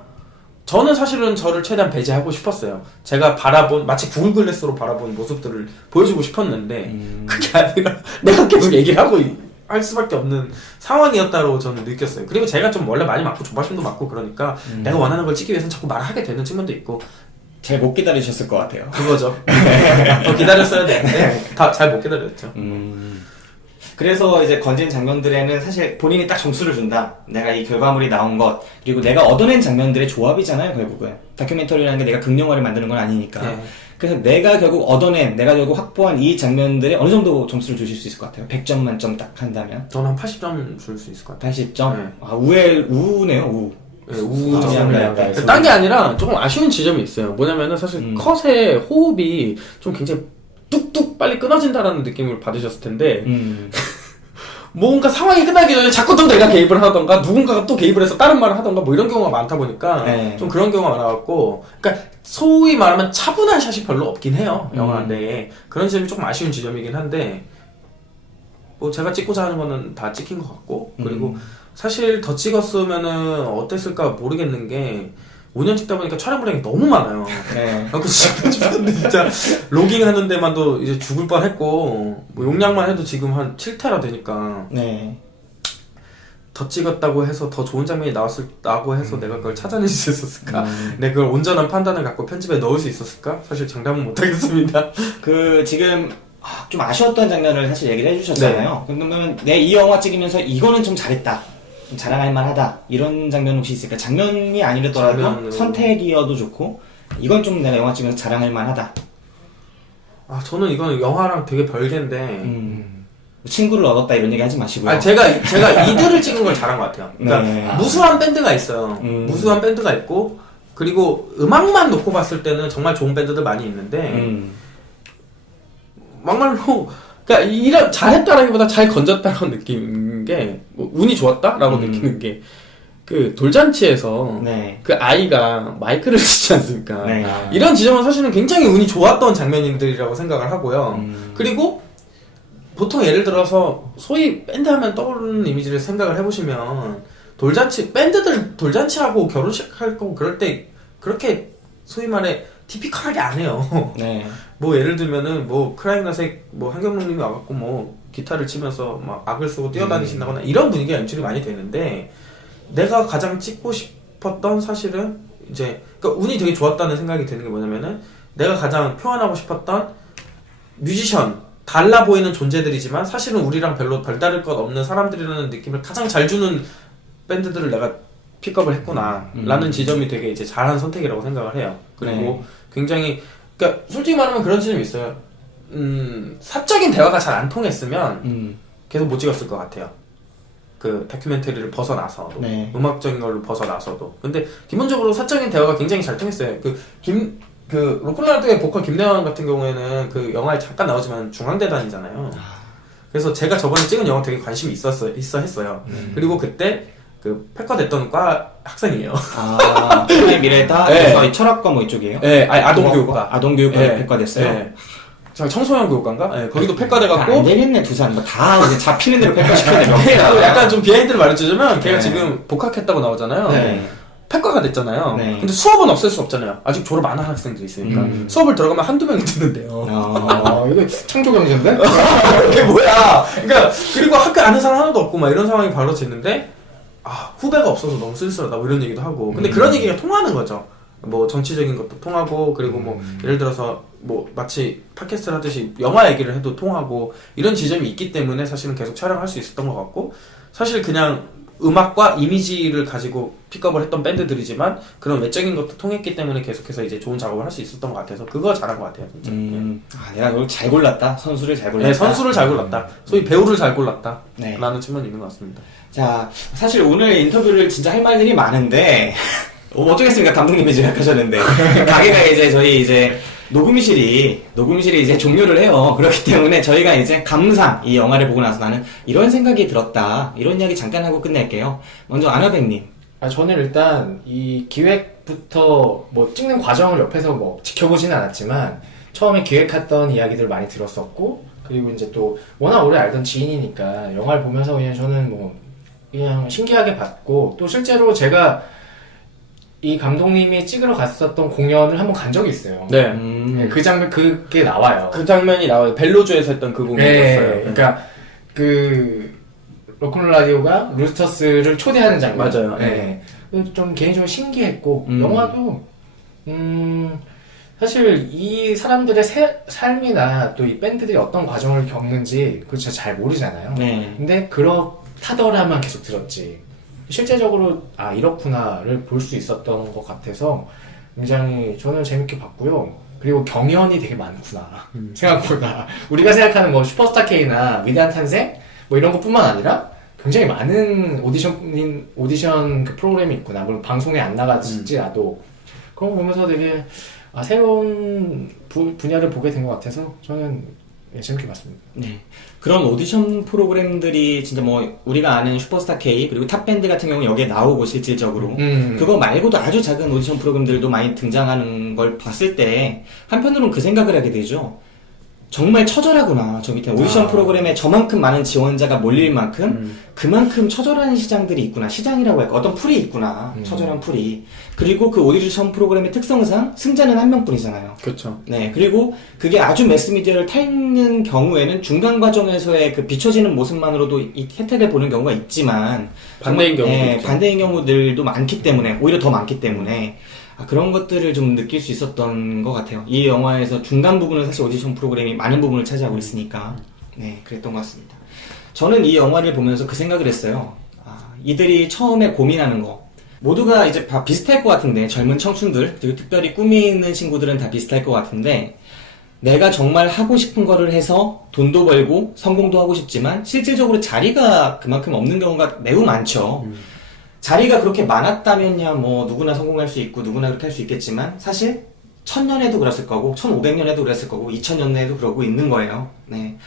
저는 사실은 저를 최대한 배제하고 싶었어요. 제가 마치 구글 글래스로 바라본 모습들을 보여주고 싶었는데 그게 아니라 내가 계속 얘기를 하고 할 수밖에 없는 상황이었다고 저는 느꼈어요. 그리고 제가 좀 원래 많이 맞고 조바심도 많고 그러니까 내가 원하는 걸 찍기 위해서는 자꾸 말을 하게 되는 측면도 있고 잘 못 기다리셨을 것 같아요. 그거죠. 더 기다렸어야 되는데 다 잘 못 기다렸죠. 그래서 이제 건진 장면들에는 사실 본인이 딱 점수를 준다. 내가 이 결과물이 나온 것, 그리고 내가 얻어낸 장면들의 조합이잖아요, 결국은. 다큐멘터리라는 게 내가 극영화를 만드는 건 아니니까. 네. 그래서 내가 결국 얻어낸, 내가 결국 확보한 이 장면들에 어느 정도 점수를 주실 수 있을 것 같아요? 100점 만점 딱 한다면? 저는 한 80점 줄 수 있을 것 같아요. 80점? 네. 아, 우네요, 우. 네, 우점. 네. 딴 게 아니라 조금 아쉬운 지점이 있어요. 뭐냐면은 사실 컷의 호흡이 좀 굉장히 뚝뚝 빨리 끊어진다라는 느낌을 받으셨을 텐데 뭔가 상황이 끝나기 전에 자꾸 또 내가 개입을 하던가 누군가가 또 개입을 해서 다른 말을 하던가 뭐 이런 경우가 많다 보니까 네. 좀 그런 경우가 많아갖고 그러니까 소위 말하면 차분한 샷이 별로 없긴 해요. 영화 내에. 그런 지점이 조금 아쉬운 지점이긴 한데 뭐 제가 찍고자 하는 거는 다 찍힌 것 같고 그리고 사실 더 찍었으면은 어땠을까 모르겠는 게 5년 찍다 보니까 촬영 분량이 너무 많아요. 네. 그 진짜 로깅 하는 데만도 이제 죽을 뻔했고 뭐 용량만 해도 지금 한 7테라 되니까 네. 더 찍었다고 해서 더 좋은 장면이 나고 해서 내가 그걸 찾아낼 수 있었을까? 내가 그걸 온전한 판단을 갖고 편집에 넣을 수 있었을까? 사실 장담은 못하겠습니다. 지금 좀 아쉬웠던 장면을 사실 얘기를 해주셨잖아요. 그러면 내 이 영화 찍으면서 이거는 좀 잘했다. 좀 자랑할 만하다. 이런 장면 혹시 있을까? 장면이 아니더라도 선택이어도 좋고 이건 좀 내가 영화 찍으면서 자랑할 만하다. 저는 이거는 영화랑 되게 별개인데 친구를 얻었다 이런 얘기 하지 마시고요. 제가 이들을 찍은 걸 잘한 것 같아요. 그러니까 네. 무수한 밴드가 있어요. 무수한 밴드가 있고 그리고 음악만 놓고 봤을 때는 정말 좋은 밴드들 많이 있는데 막말로 그러니까 이런 잘했다라기보다 잘 건졌다라고 느낀 게 뭐 운이 좋았다라고 느끼는 게 그 돌잔치에서 네. 그 아이가 마이크를 치지 않습니까? 네. 이런 지점은 사실은 굉장히 운이 좋았던 장면들이라고 생각을 하고요. 그리고 보통 예를 들어서 소위 밴드 하면 떠오르는 이미지를 생각을 해보시면 밴드들 돌잔치하고 결혼식 할 거고 그럴 때 그렇게 소위 말해 티피컬하게 안 해요. 네. 뭐 예를 들면은 뭐 크라잉나색 뭐 한경록님이 와갖고 뭐 기타를 치면서 막 악을 쓰고 뛰어다니신다거나 이런 분위기가 연출이 많이 되는데 내가 가장 찍고 싶었던 사실은 이제 그러니까 운이 되게 좋았다는 생각이 드는 게 뭐냐면은 내가 가장 표현하고 싶었던 뮤지션 달라 보이는 존재들이지만 사실은 우리랑 별로 별다를 것 없는 사람들이라는 느낌을 가장 잘 주는 밴드들을 내가 픽업을 했구나 라는 지점이 되게 이제 잘한 선택이라고 생각을 해요. 그리고 굉장히 그러니까 솔직히 말하면 그런 지점이 있어요. 사적인 대화가 잘 안 통했으면 계속 못 찍었을 것 같아요. 그 다큐멘터리를 벗어나서도 네. 음악적인 걸로 벗어나서도 근데 기본적으로 사적인 대화가 굉장히 잘 통했어요. 그 로클라드의 보컬 김래원 같은 경우에는 그 영화에 잠깐 나오지만 중앙대단이잖아요. 그래서 제가 저번에 찍은 영화 되게 관심이 했어요. 그리고 그때 그 패커됐던 과 학생이에요. 하나의 미래다. 그래서 이 철학과 뭐 이쪽이에요? 네, 아동교육과. 아동교육과 네. 패과됐어요. 네. 청소년 교육과인가? 네, 거기도 패과돼갖고. 안 되겠네, 두산. 다 이제 잡히는 대로 패과시키는 명. 약간 좀 비하인드를 말해주자면 걔가 네. 지금 복학했다고 나오잖아요. 네. 패과가 됐잖아요. 네. 근데 수업은 없앨 수 없잖아요. 아직 졸업 안 한 학생들이 있으니까. 수업을 들어가면 한두 명이 듣는데요. 이거 창조경제인데? 이게 뭐야? 그러니까 그리고 학교 아는 사람 하나도 없고 막 이런 상황이 벌어지는데 후배가 없어서 너무 쓸쓸하다 뭐 이런 얘기도 하고 근데 그런 얘기가 통하는 거죠. 뭐 정치적인 것도 통하고 그리고 뭐 예를 들어서 뭐 마치 팟캐스트를 하듯이 영화 얘기를 해도 통하고 이런 지점이 있기 때문에 사실은 계속 촬영할 수 있었던 것 같고 사실 그냥 음악과 이미지를 가지고 픽업을 했던 밴드들이지만 그런 외적인 것도 통했기 때문에 계속해서 이제 좋은 작업을 할 수 있었던 것 같아서 그거 잘한 것 같아요 진짜. 내가 그걸 잘 골랐다. 선수를 잘 골랐다. 네, 선수를 잘 골랐다. 소위 배우를 잘 골랐다. 네. 라는 측면이 있는 것 같습니다. 자, 사실 오늘 인터뷰를 진짜 할 말들이 많은데 어쩌겠습니까? 감독님이 지각하셨는데 가게가 이제 저희 이제 녹음실이 이제 종료를 해요. 그렇기 때문에 저희가 이제 감상 이 영화를 보고 나서 나는 이런 생각이 들었다. 이런 이야기 잠깐 하고 끝낼게요. 먼저 아나백님. 저는 일단 이 기획부터 뭐 찍는 과정을 옆에서 뭐 지켜보지는 않았지만 처음에 기획했던 이야기들 많이 들었었고 그리고 이제 또 워낙 오래 알던 지인이니까 영화를 보면서 그냥 저는 뭐 그냥 신기하게 봤고 또 실제로 제가 이 감독님이 찍으러 갔었던 공연을 한번 간 적이 있어요. 네. 네, 그 장면 그게 나와요. 그 장면이 나와요. 벨로주에서 했던 그 공연이었어요. 네, 그러니까 그 로큰롤 라디오가 루스터스를 초대하는 장면. 맞아요. 네. 좀 개인적으로 신기했고 음. 영화도 사실 이 사람들의 삶이나 또 이 밴드들이 어떤 과정을 겪는지 그거 진짜 잘 모르잖아요. 네. 근데 그렇다더라만 계속 들었지. 실제적으로 아 이렇구나를 볼 수 있었던 것 같아서 굉장히 저는 재밌게 봤고요. 그리고 경연이 되게 많구나 생각보다 우리가 생각하는 뭐 슈퍼스타 K나 위대한 탄생 뭐 이런 것뿐만 아니라 굉장히 많은 오디션 그 프로그램이 있구나. 물론 방송에 안 나가지라도 그런 거 보면서 되게 새로운 분야를 보게 된 것 같아서 저는 재밌게 봤습니다. 네. 그런 오디션 프로그램들이 진짜 뭐 우리가 아는 슈퍼스타 K 그리고 탑밴드 같은 경우는 여기에 나오고 실질적으로 그거 말고도 아주 작은 오디션 프로그램들도 많이 등장하는 걸 봤을 때 한편으로는 그 생각을 하게 되죠. 정말 처절하구나. 저 밑에 오디션 프로그램에 저만큼 많은 지원자가 몰릴 만큼 그만큼 처절한 시장들이 있구나. 시장이라고 할까? 어떤 풀이 있구나. 처절한 풀이. 그리고 그 오디션 프로그램의 특성상 승자는 한 명뿐이잖아요. 그렇죠. 네. 그리고 그게 아주 매스미디어를 타는 경우에는 중간 과정에서의 그 비춰지는 모습만으로도 이 혜택을 보는 경우가 있지만 반대인 경우도 네, 있죠. 반대인 경우들도 많기 때문에 오히려 더 많기 때문에 그런 것들을 좀 느낄 수 있었던 것 같아요. 이 영화에서 중간 부분은 사실 오디션 프로그램이 많은 부분을 차지하고 있으니까 네 그랬던 것 같습니다. 저는 이 영화를 보면서 그 생각을 했어요. 이들이 처음에 고민하는 거 모두가 이제 다 비슷할 것 같은데 젊은 청춘들 그리고 특별히 꿈이 있는 친구들은 다 비슷할 것 같은데 내가 정말 하고 싶은 거를 해서 돈도 벌고 성공도 하고 싶지만 실질적으로 자리가 그만큼 없는 경우가 매우 많죠. 자리가 그렇게 많았다면야 뭐 누구나 성공할 수 있고 누구나 그렇게 할 수 있겠지만 사실 1000년에도 그랬을 거고 1500년에도 그랬을 거고 2000년에도 그러고 있는 거예요. 네.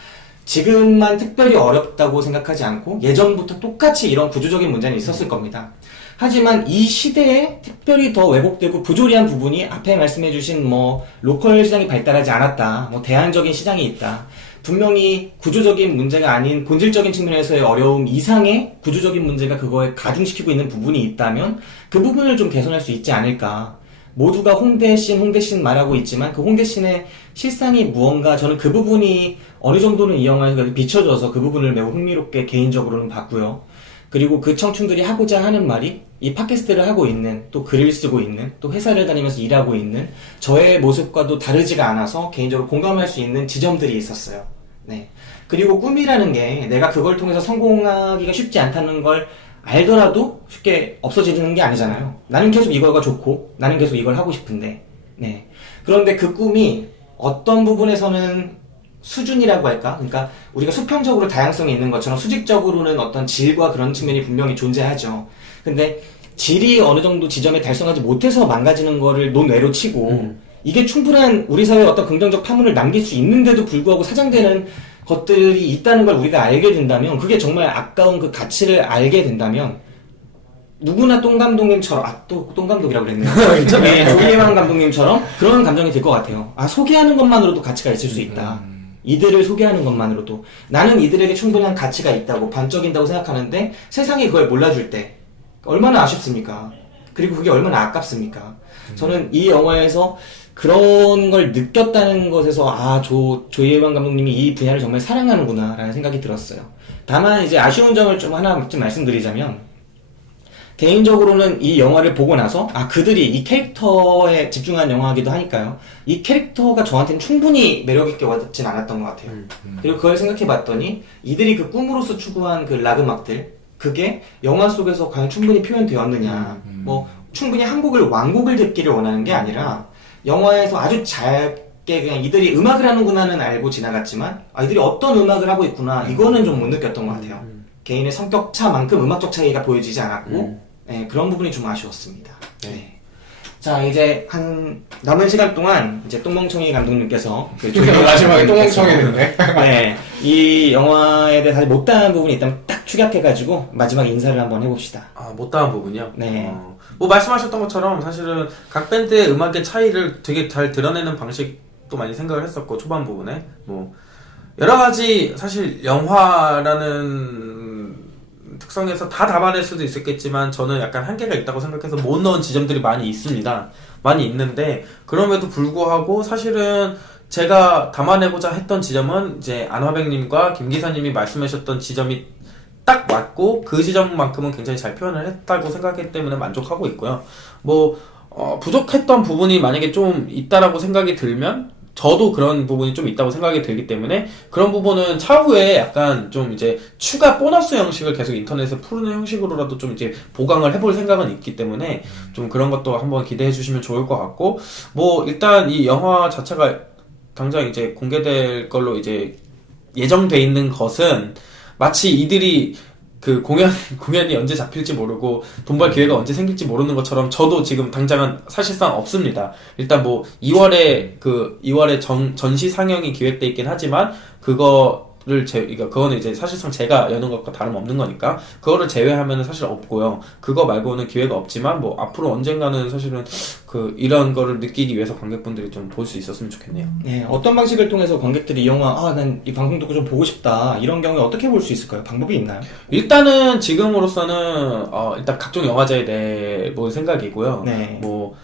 지금만 특별히 어렵다고 생각하지 않고 예전부터 똑같이 이런 구조적인 문제는 있었을 겁니다. 하지만 이 시대에 특별히 더 왜곡되고 부조리한 부분이 앞에 말씀해주신 뭐 로컬 시장이 발달하지 않았다, 뭐 대안적인 시장이 있다. 분명히 구조적인 문제가 아닌 본질적인 측면에서의 어려움 이상의 구조적인 문제가 그거에 가중시키고 있는 부분이 있다면 그 부분을 좀 개선할 수 있지 않을까. 모두가 홍대씬 말하고 있지만 그 홍대씬의 실상이 무언가 저는 그 부분이 어느 정도는 이 영화에서 비춰져서 그 부분을 매우 흥미롭게 개인적으로는 봤고요. 그리고 그 청춘들이 하고자 하는 말이 이 팟캐스트를 하고 있는 또 글을 쓰고 있는 또 회사를 다니면서 일하고 있는 저의 모습과도 다르지가 않아서 개인적으로 공감할 수 있는 지점들이 있었어요. 네. 그리고 꿈이라는 게 내가 그걸 통해서 성공하기가 쉽지 않다는 걸 알더라도 쉽게 없어지는 게 아니잖아요. 나는 계속 이거가 좋고 나는 계속 이걸 하고 싶은데 네. 그런데 그 꿈이 어떤 부분에서는 수준이라고 할까? 그러니까 우리가 수평적으로 다양성이 있는 것처럼 수직적으로는 어떤 질과 그런 측면이 분명히 존재하죠. 근데 질이 어느 정도 지점에 달성하지 못해서 망가지는 거를 논외로 치고 이게 충분한 우리 사회에 어떤 긍정적 파문을 남길 수 있는데도 불구하고 사장되는 것들이 있다는 걸 우리가 알게 된다면 그게 정말 아까운 그 가치를 알게 된다면 누구나 똥 감독님처럼 또 똥 감독이라고 그랬네요. 네, 조이만 감독님처럼 그런 감정이 들 것 같아요. 소개하는 것만으로도 가치가 있을 수 있다. 이들을 소개하는 것만으로도 나는 이들에게 충분한 가치가 있다고 반짝인다고 생각하는데 세상이 그걸 몰라줄 때 얼마나 아쉽습니까? 그리고 그게 얼마나 아깝습니까? 저는 이 영화에서 그런 걸 느꼈다는 것에서 조이에만 감독님이 이 분야를 정말 사랑하는구나 라는 생각이 들었어요. 다만 이제 아쉬운 점을 좀 하나쯤 말씀드리자면 개인적으로는 이 영화를 보고 나서 그들이 이 캐릭터에 집중한 영화이기도 하니까요. 이 캐릭터가 저한테는 충분히 매력있게 와닿진 않았던 것 같아요. 그리고 그걸 생각해봤더니 이들이 그 꿈으로서 추구한 그 락 음악들 그게 영화 속에서 과연 충분히 표현되었느냐 뭐 충분히 한 곡을 완곡을 듣기를 원하는 게 아니라 영화에서 아주 짧게 그냥 이들이 음악을 하는구나는 알고 지나갔지만 이들이 어떤 음악을 하고 있구나 이거는 좀 못 느꼈던 것 같아요. 개인의 성격 차만큼 음악적 차이가 보여지지 않았고 네, 그런 부분이 좀 아쉬웠습니다. 네. 자 이제 한 남은 시간 동안 이제 똥멍청이 감독님께서 마지막에 똥멍청이는데 네, 이 영화에 대해 사실 못다한 부분이 있다면 딱 축약해가지고 마지막 인사를 한번 해봅시다. 못다한 부분이요? 네. 뭐 말씀하셨던 것처럼 사실은 각 밴드의 음악의 차이를 되게 잘 드러내는 방식도 많이 생각을 했었고 초반 부분에 뭐 여러 가지 사실 영화라는 특성에서 다 담아낼 수도 있었겠지만 저는 약간 한계가 있다고 생각해서 못 넣은 지점들이 많이 있습니다. 많이 있는데 그럼에도 불구하고 사실은 제가 담아내고자 했던 지점은 이제 안화백님과 김기사님이 말씀하셨던 지점이 딱 맞고 그 지점만큼은 굉장히 잘 표현을 했다고 생각했기 때문에 만족하고 있고요. 뭐 부족했던 부분이 만약에 좀 있다라고 생각이 들면 저도 그런 부분이 좀 있다고 생각이 들기 때문에 그런 부분은 차후에 약간 좀 이제 추가 보너스 형식을 계속 인터넷에 푸는 형식으로라도 좀 이제 보강을 해볼 생각은 있기 때문에 좀 그런 것도 한번 기대해 주시면 좋을 것 같고, 뭐 일단 이 영화 자체가 당장 이제 공개될 걸로 이제 예정돼 있는 것은 마치 이들이 그 공연이 언제 잡힐지 모르고 돈 벌 기회가 언제 생길지 모르는 것처럼 저도 지금 당장은 사실상 없습니다. 일단 뭐 2월에 전시 상영이 기획돼 있긴 하지만 그거는 이제 사실상 제가 여는 것과 다름없는 거니까 그거를 제외하면은 사실 없고요. 그거 말고는 기회가 없지만 뭐 앞으로 언젠가는 사실은 이런 거를 느끼기 위해서 관객분들이 좀 볼 수 있었으면 좋겠네요. 네, 어떤 방식을 통해서 관객들이 이 영화 난 이 방송 듣고 좀 보고 싶다 이런 경우에 어떻게 볼 수 있을까요? 방법이 있나요? 일단은 지금으로서는 일단 각종 영화제에 내볼 생각이고요. 네. 뭐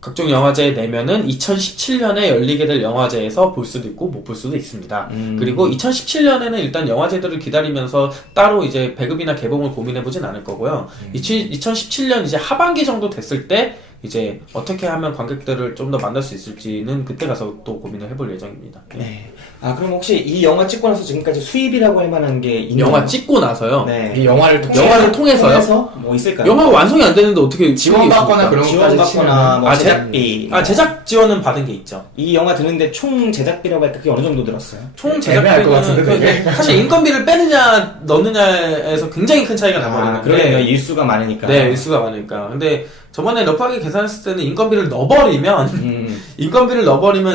각종 영화제에 내면은 2017년에 열리게 될 영화제에서 볼 수도 있고 못 볼 수도 있습니다. 그리고 2017년에는 일단 영화제들을 기다리면서 따로 이제 배급이나 개봉을 고민해보진 않을 거고요. 2017년 이제 하반기 정도 됐을 때 이제 어떻게 하면 관객들을 좀 더 만날 수 있을지는 그때 가서 또 고민을 해볼 예정입니다. 네. 아, 그럼 혹시 이 영화 찍고 나서 지금까지 수입이라고 할 만한 게 있나요? 영화 찍고 나서요? 네. 이 영화를 통해서요? 뭐 있을까요? 영화가 완성이 안 되는데 어떻게 지원받거나 그런 것까지 지원받거나 뭐 아, 제작비. 제작 지원은 받은 게 있죠. 이 영화 드는데 총 제작비라고 할 때 그게 어느 정도 들었어요? 총 애매할 것 제작비는 같은데, 사실 인건비를 빼느냐 넣느냐에서 굉장히 큰 차이가 나버리는데 그러네요. 일수가 많으니까. 네, 일수가 많으니까. 근데 저번에 러프하게 계산했을 때는 인건비를 넣어버리면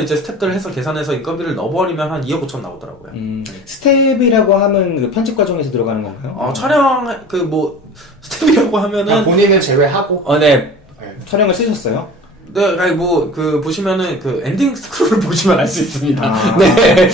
이제 스텝들 해서 계산해서 인건비를 넣어버리면 한 2억 5천 나오더라고요. 스텝이라고 하면 그 편집 과정에서 들어가는 건가요? 촬영 스텝이라고 하면은 본인은 제외하고 네. 촬영을 쓰셨어요? 네, 아니 보시면은 엔딩 스크롤을 보시면 알 수 있습니다. 아. 네.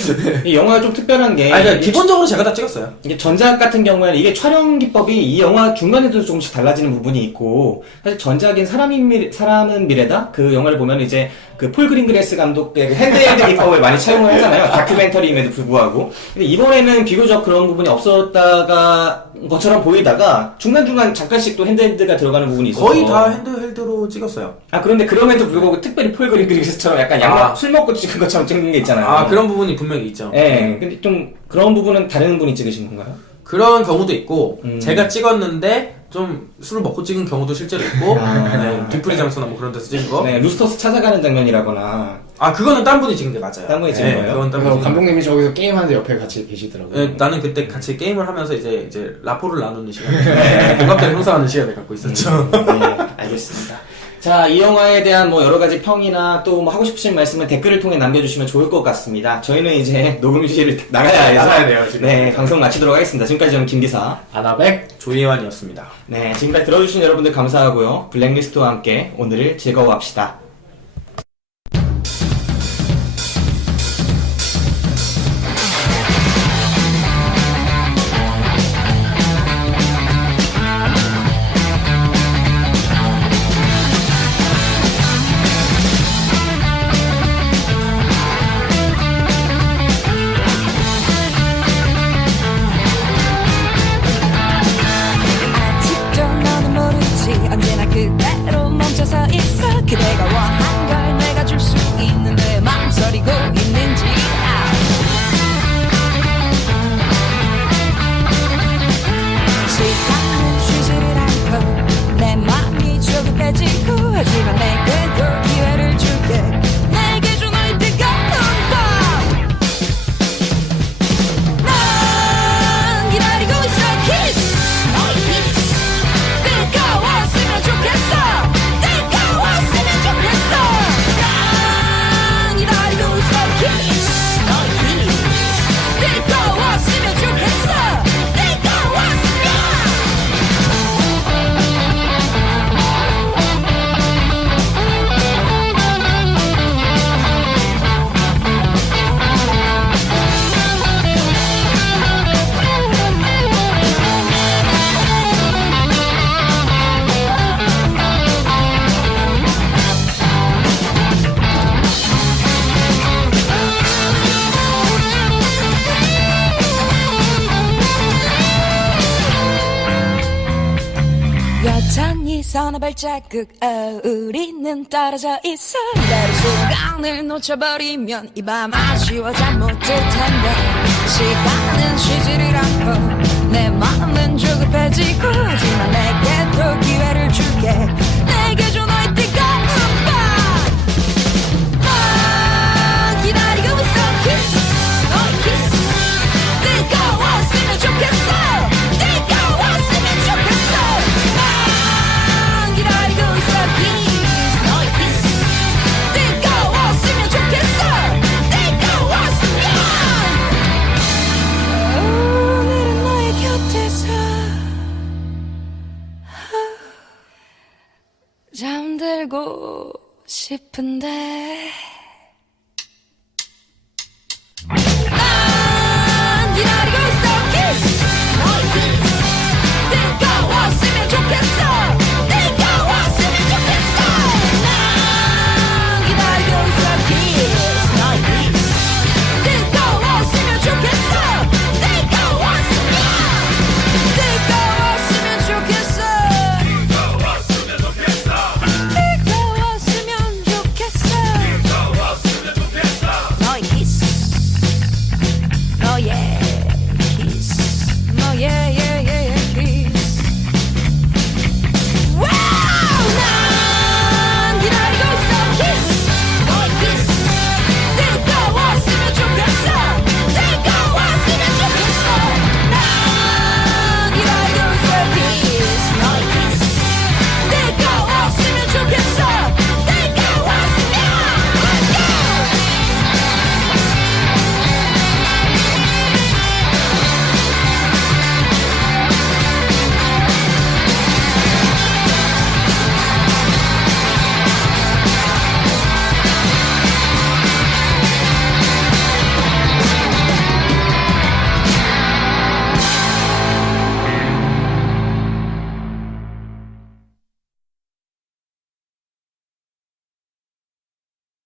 이 영화가 좀 특별한 게 그러니까 기본적으로 제가 다 찍었어요. 이게 전작 같은 경우에는 이게 촬영 기법이 이 영화 중간에도 조금씩 달라지는 부분이 있고, 사실 전작인 사람은 미래다 그 영화를 보면 이제 그 폴 그린그래스 감독의 핸드헬드 기법을 많이 차용을 하잖아요. 다큐멘터리임에도 불구하고. 근데 이번에는 비교적 그런 부분이 없었다가 것처럼 보이다가 중간중간 잠깐씩 또 핸드헬드가 들어가는 부분이 있어서 거의 다 핸드헬드로 찍었어요. 그런데 그럼에도 불구하고 특별히 폴 그린그래스처럼 약간 술 먹고 찍은 것처럼 찍는 게 있잖아요. 그런 부분이 분명히 있죠. 네. 근데 좀 그런 부분은 다른 분이 찍으신 건가요? 그런 경우도 있고 제가 찍었는데 좀 술을 먹고 찍은 경우도 실제로 있고 뒤풀이 장소나 뭐 그런 데서 찍은 거. 네, 루스터스 찾아가는 장면이라거나. 그거는 딴 분이 찍은 게 맞아요. 딴 분이 찍은 거예요? 그건 딴 분이 찍은 감독님이 저기서 게임하는데 옆에 같이 계시더라고요. 네, 나는 그때 같이 게임을 하면서 이제 라포를 나누는 시간, 공감대를 형성하는 시간을 갖고 있었죠. 네, 알겠습니다. 자, 이 영화에 대한 뭐 여러 가지 평이나 또 뭐 하고 싶으신 말씀은 댓글을 통해 남겨주시면 좋을 것 같습니다. 저희는 이제 녹음실을 나가야 돼요, 지금. 네, 방송 마치도록 하겠습니다. 지금까지 저는 김기사. 아나백 조예환이었습니다. 네, 지금까지 들어주신 여러분들 감사하고요. 블랙리스트와 함께 오늘을 즐거워합시다. 아직도 너는 모르지 언제나 그대로 멈춰서 있어 그대가 원한 걸 내가 줄 수 있는데 망설이고 있는지 시간은 쉬지를 않고 내 맘이 조급해지고 하지만 내게도 기회를 줄게 내게 준 너의 뜨거운 밤 난 기다리고 있어 키스 너의 키스 뜨거웠으면 좋겠어 뜨거웠으면 좋겠어 찬이 서너 발자국 우리는 떨어져 있어 이대로 시간을 놓쳐버리면 이 밤 아쉬워 잠 못 들 텐데 시간은 쉬지를 않고 내 마음은 조급해지고 하지만 내게 또 기회를 줄게 내게 줘 너의 뜨거운 밤 기다리고 있어 키스 너의 키스 뜨거웠으면 좋겠어 뜨거웠으면 좋겠어 기다리고 있어 키스 너의 키스 뜨거웠으면 좋겠어 뜨거웠으면 오늘은 너의 곁에서 잠들고 싶은데